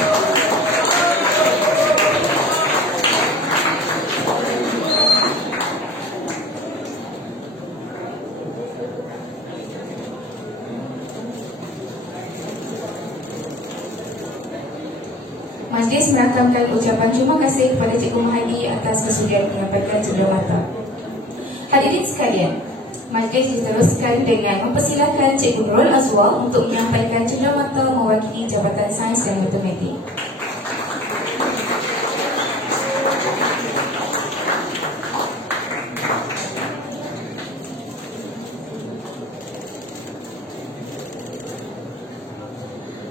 Majlis merakamkan ucapan terima kasih kepada Cikgu Mahadi atas kesudian menyampaikan cenderamata. Hadirin sekalian, majlis diteruskan dengan mempersilakan Cikgu Nurul Azwa untuk menyampaikan cenderamata mewakili Jabatan Sains dan Matematik.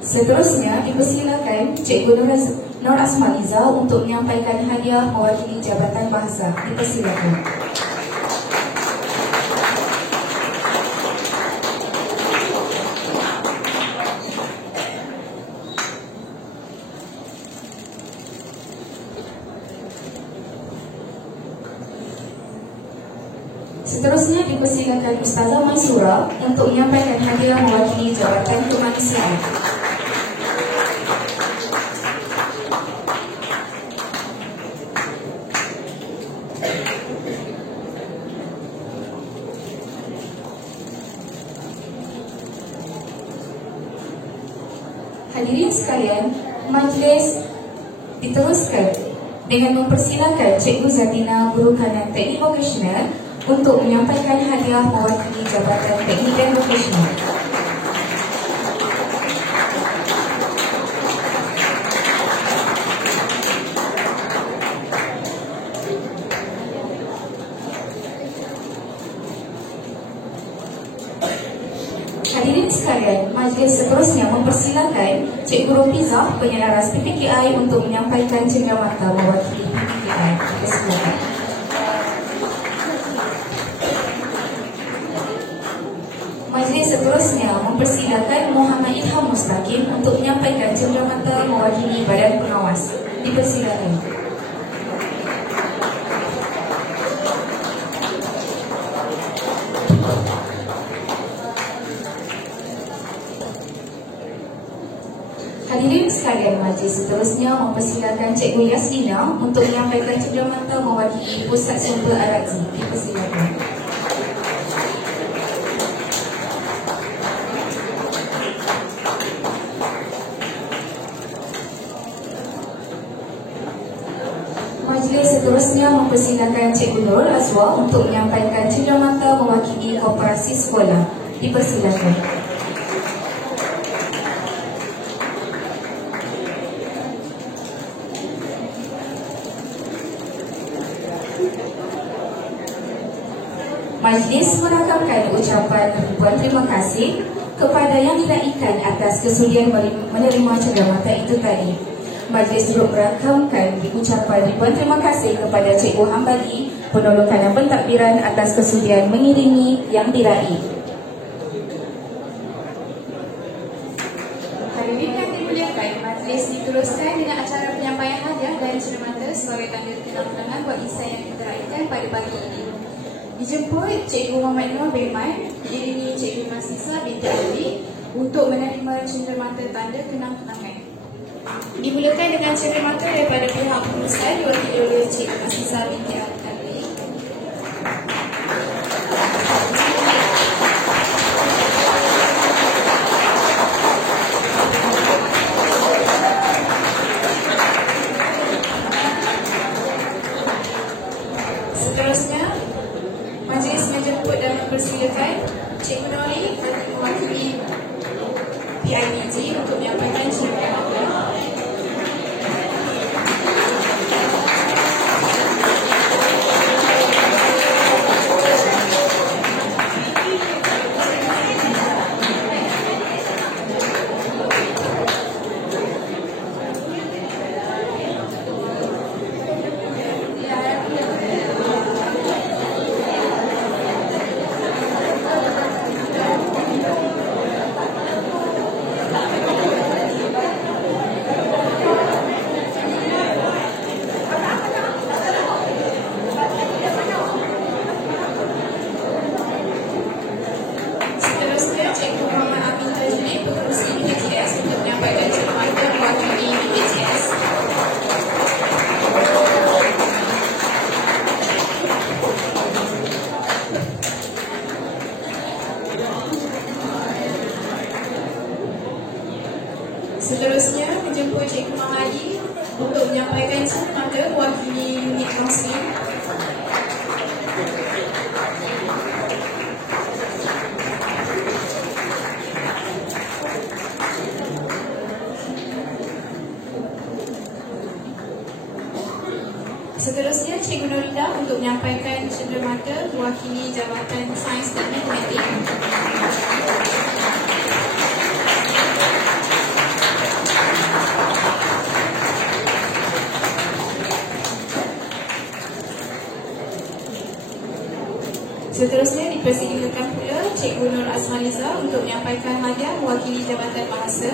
Seterusnya, dipersilakan Cikgu Nur Asmaliza untuk menyampaikan hadiah mewakili Jabatan Bahasa. Dipersilakan. Seterusnya, dipersilakan Ustazah Mansura untuk menyampaikan hadiah mewakili Jabatan Kemanusiaan. Hadirin sekalian, majlis diteruskan dengan mempersilakan Cikgu Zatina Guru Kanan Teknik Vokasional untuk menyampaikan hadiah mewakili Jabatan Teknik dan Vokasional. Hadirin sekalian, majlis seterusnya mempersilakan Cikgu Rofizah, penyelaras PPKI untuk menyampaikan cenderamata mewakili PPKI. Silakan. Majlis seterusnya mempersilakan Muhammad Ilham Mustaqim untuk menyampaikan cenderamata mewakili Badan Pengawas. Dipersilakan. Hadirin sekalian, majlis seterusnya mempersilakan Cikgu Yaslina untuk menyampaikan cenderamata mewakili Pusat Sumber Al-Razi. Dipersilakan. Majlis seterusnya mempersilakan Cikgu Nurul Azwa untuk menyampaikan cenderamata mewakili Koperasi Sekolah. Dipersilakan. Majlis merakamkan ucapan ribuan terima kasih kepada yang diraikan atas kesudian menerima cenderamata itu tadi. Majlis turut merakamkan ucapan ribuan terima kasih kepada Cikgu Hambali Penolongan dan Pentadbiran atas kesudian mengiringi yang diraih. Hadirin yang dimuliakan, majlis diteruskan dengan acara penyampaian hadiah dan cenderamata sebagai tanda kenang-kenangan buat insan yang diraikan pada pagi ini. Dijemput Cikgu Muhammad Nur bin Mai diiringi Cikgu Masisa binti Ali untuk menerima cenderamata tanda kenang-kenangan. Dimulakan dengan cenderamata daripada pihak pengurusan diwakili oleh Cikgu Masisa binti Ali. Seterusnya, majlis menjemput dan mempersilakan Cikgu Nori bagi mewakili PIBG untuk menyampaikan cenderamata. untuk menyampaikan cenderamata mewakili Jabatan Sains dan Matematik. Seterusnya dipersilakan pula Cikgu Nur Azmaliza untuk menyampaikan hadiah mewakili Jabatan Bahasa.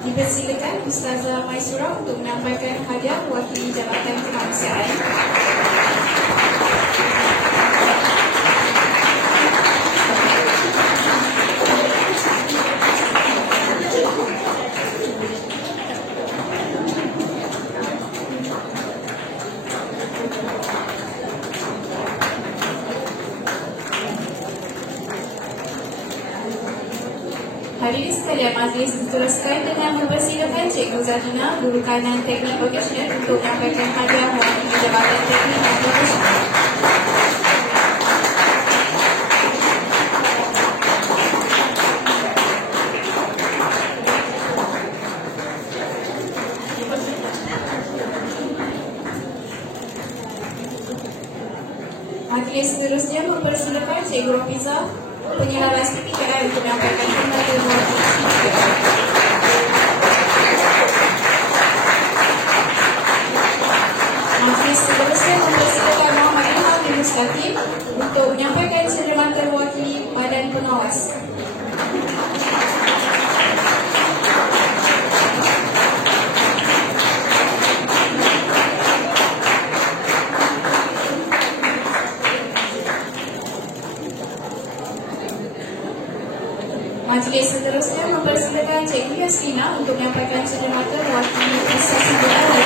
Dipersilakan Ustazah Maisura untuk menyampaikan hadiah mewakili Jabatan Kemanusiaan. Hadirin sekalian, majlis diteruskan dengan mempersilakan Cikgu Zadina, Guru Kanan Teknik Vocational untuk menyampaikan hadiah mewakili Jabatan Teknik dan Vocational. Majlis seterusnya mempersilakan Cikgu Rofiza, Penyelaras PPKI untuk menyampaikan hadiah mewakili PPKI. Majlis seterusnya mempersilakan Muhammad Ilham bin Mustaqim untuk menyampaikan cenderamata mewakili Badan Pengawas. Majlis seterusnya mempersilakan Cikgu Yasmina untuk menyampaikan cenderamata mewakili Asasi Budaya.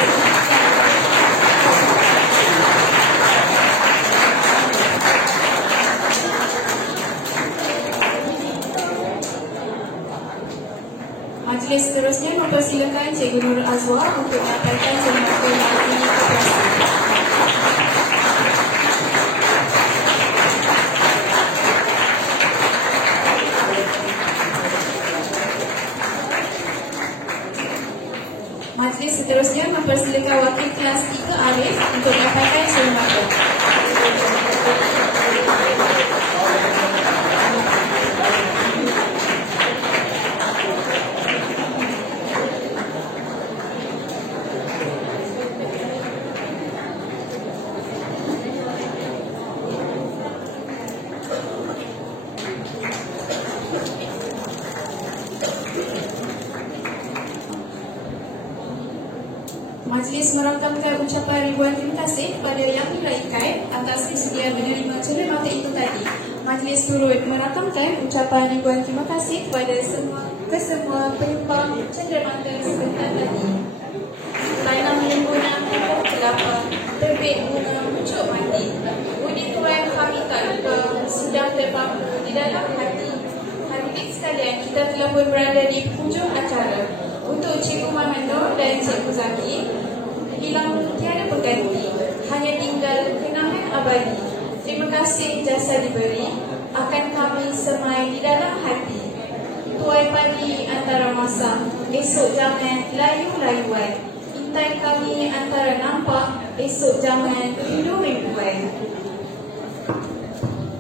Majlis seterusnya mempersilakan Cikgu Nur Azwar untuk menyampaikan cenderamata mewakili Koperasi. Majlis seterusnya mempersilakan Wakil Kelas 3 Arif untuk menyampaikan cenderamata. Majlis merakamkan ucapan ribuan terima kasih kepada Yang Diraikan atas kesedia menerima cenderamata itu tadi. Majlis turut merakamkan ucapan ribuan terima kasih kepada kesemua penyumbang cenderamata sebentar tadi. Layanan menggunakan pokok kelapa, terbit bunga pucuk mati. Budi Tuhan kami tak lupa, sudah terpampu di dalam hati. Hadirin sekalian, kita telah pun berada di penghujung acara. Untuk Cikgu Muhammad Nur dan Cikgu Zaki, hilang tiada pengganti, hanya tinggal kenangan abadi. Terima kasih jasa diberi, akan kami semai di dalam hati. Tuai pagi antara masa, esok jangan layu-layuan. Intai kami antara nampak, esok jangan rindu-rinduan.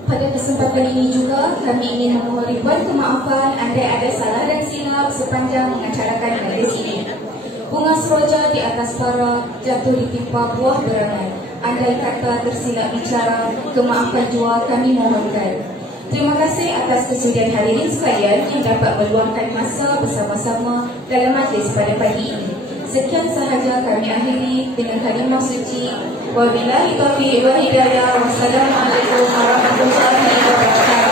Pada kesempatan ini juga, kami ingin memohon ribuan kemaafan andai ada salah dan silap sepanjang mengacarakan majlis ini. Bunga seroja di atas para jatuh ditimpa buah berangan. Andai kata tersilap bicara, kemaafan jua kami mohonkan. Terima kasih atas kesudian hadirin sekalian yang dapat meluangkan masa bersama-sama dalam majlis pada pagi ini. Sekian sahaja kami akhiri dengan kalimah suci. Wabillahi taufiq wal hidayah. Wassalamualaikum warahmatullahi wabarakatuh.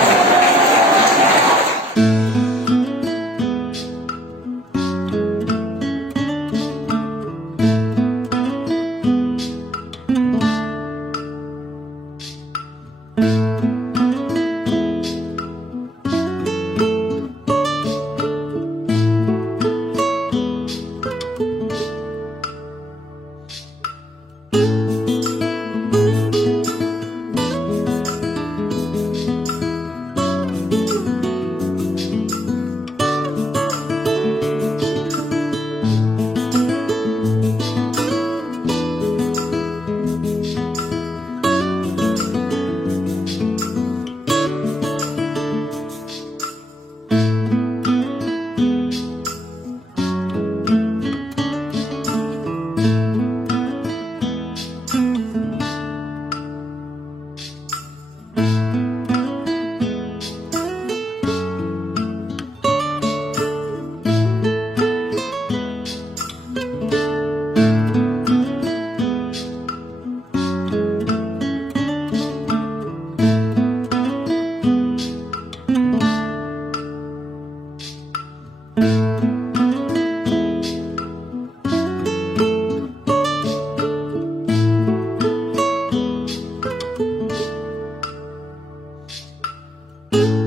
Thank you.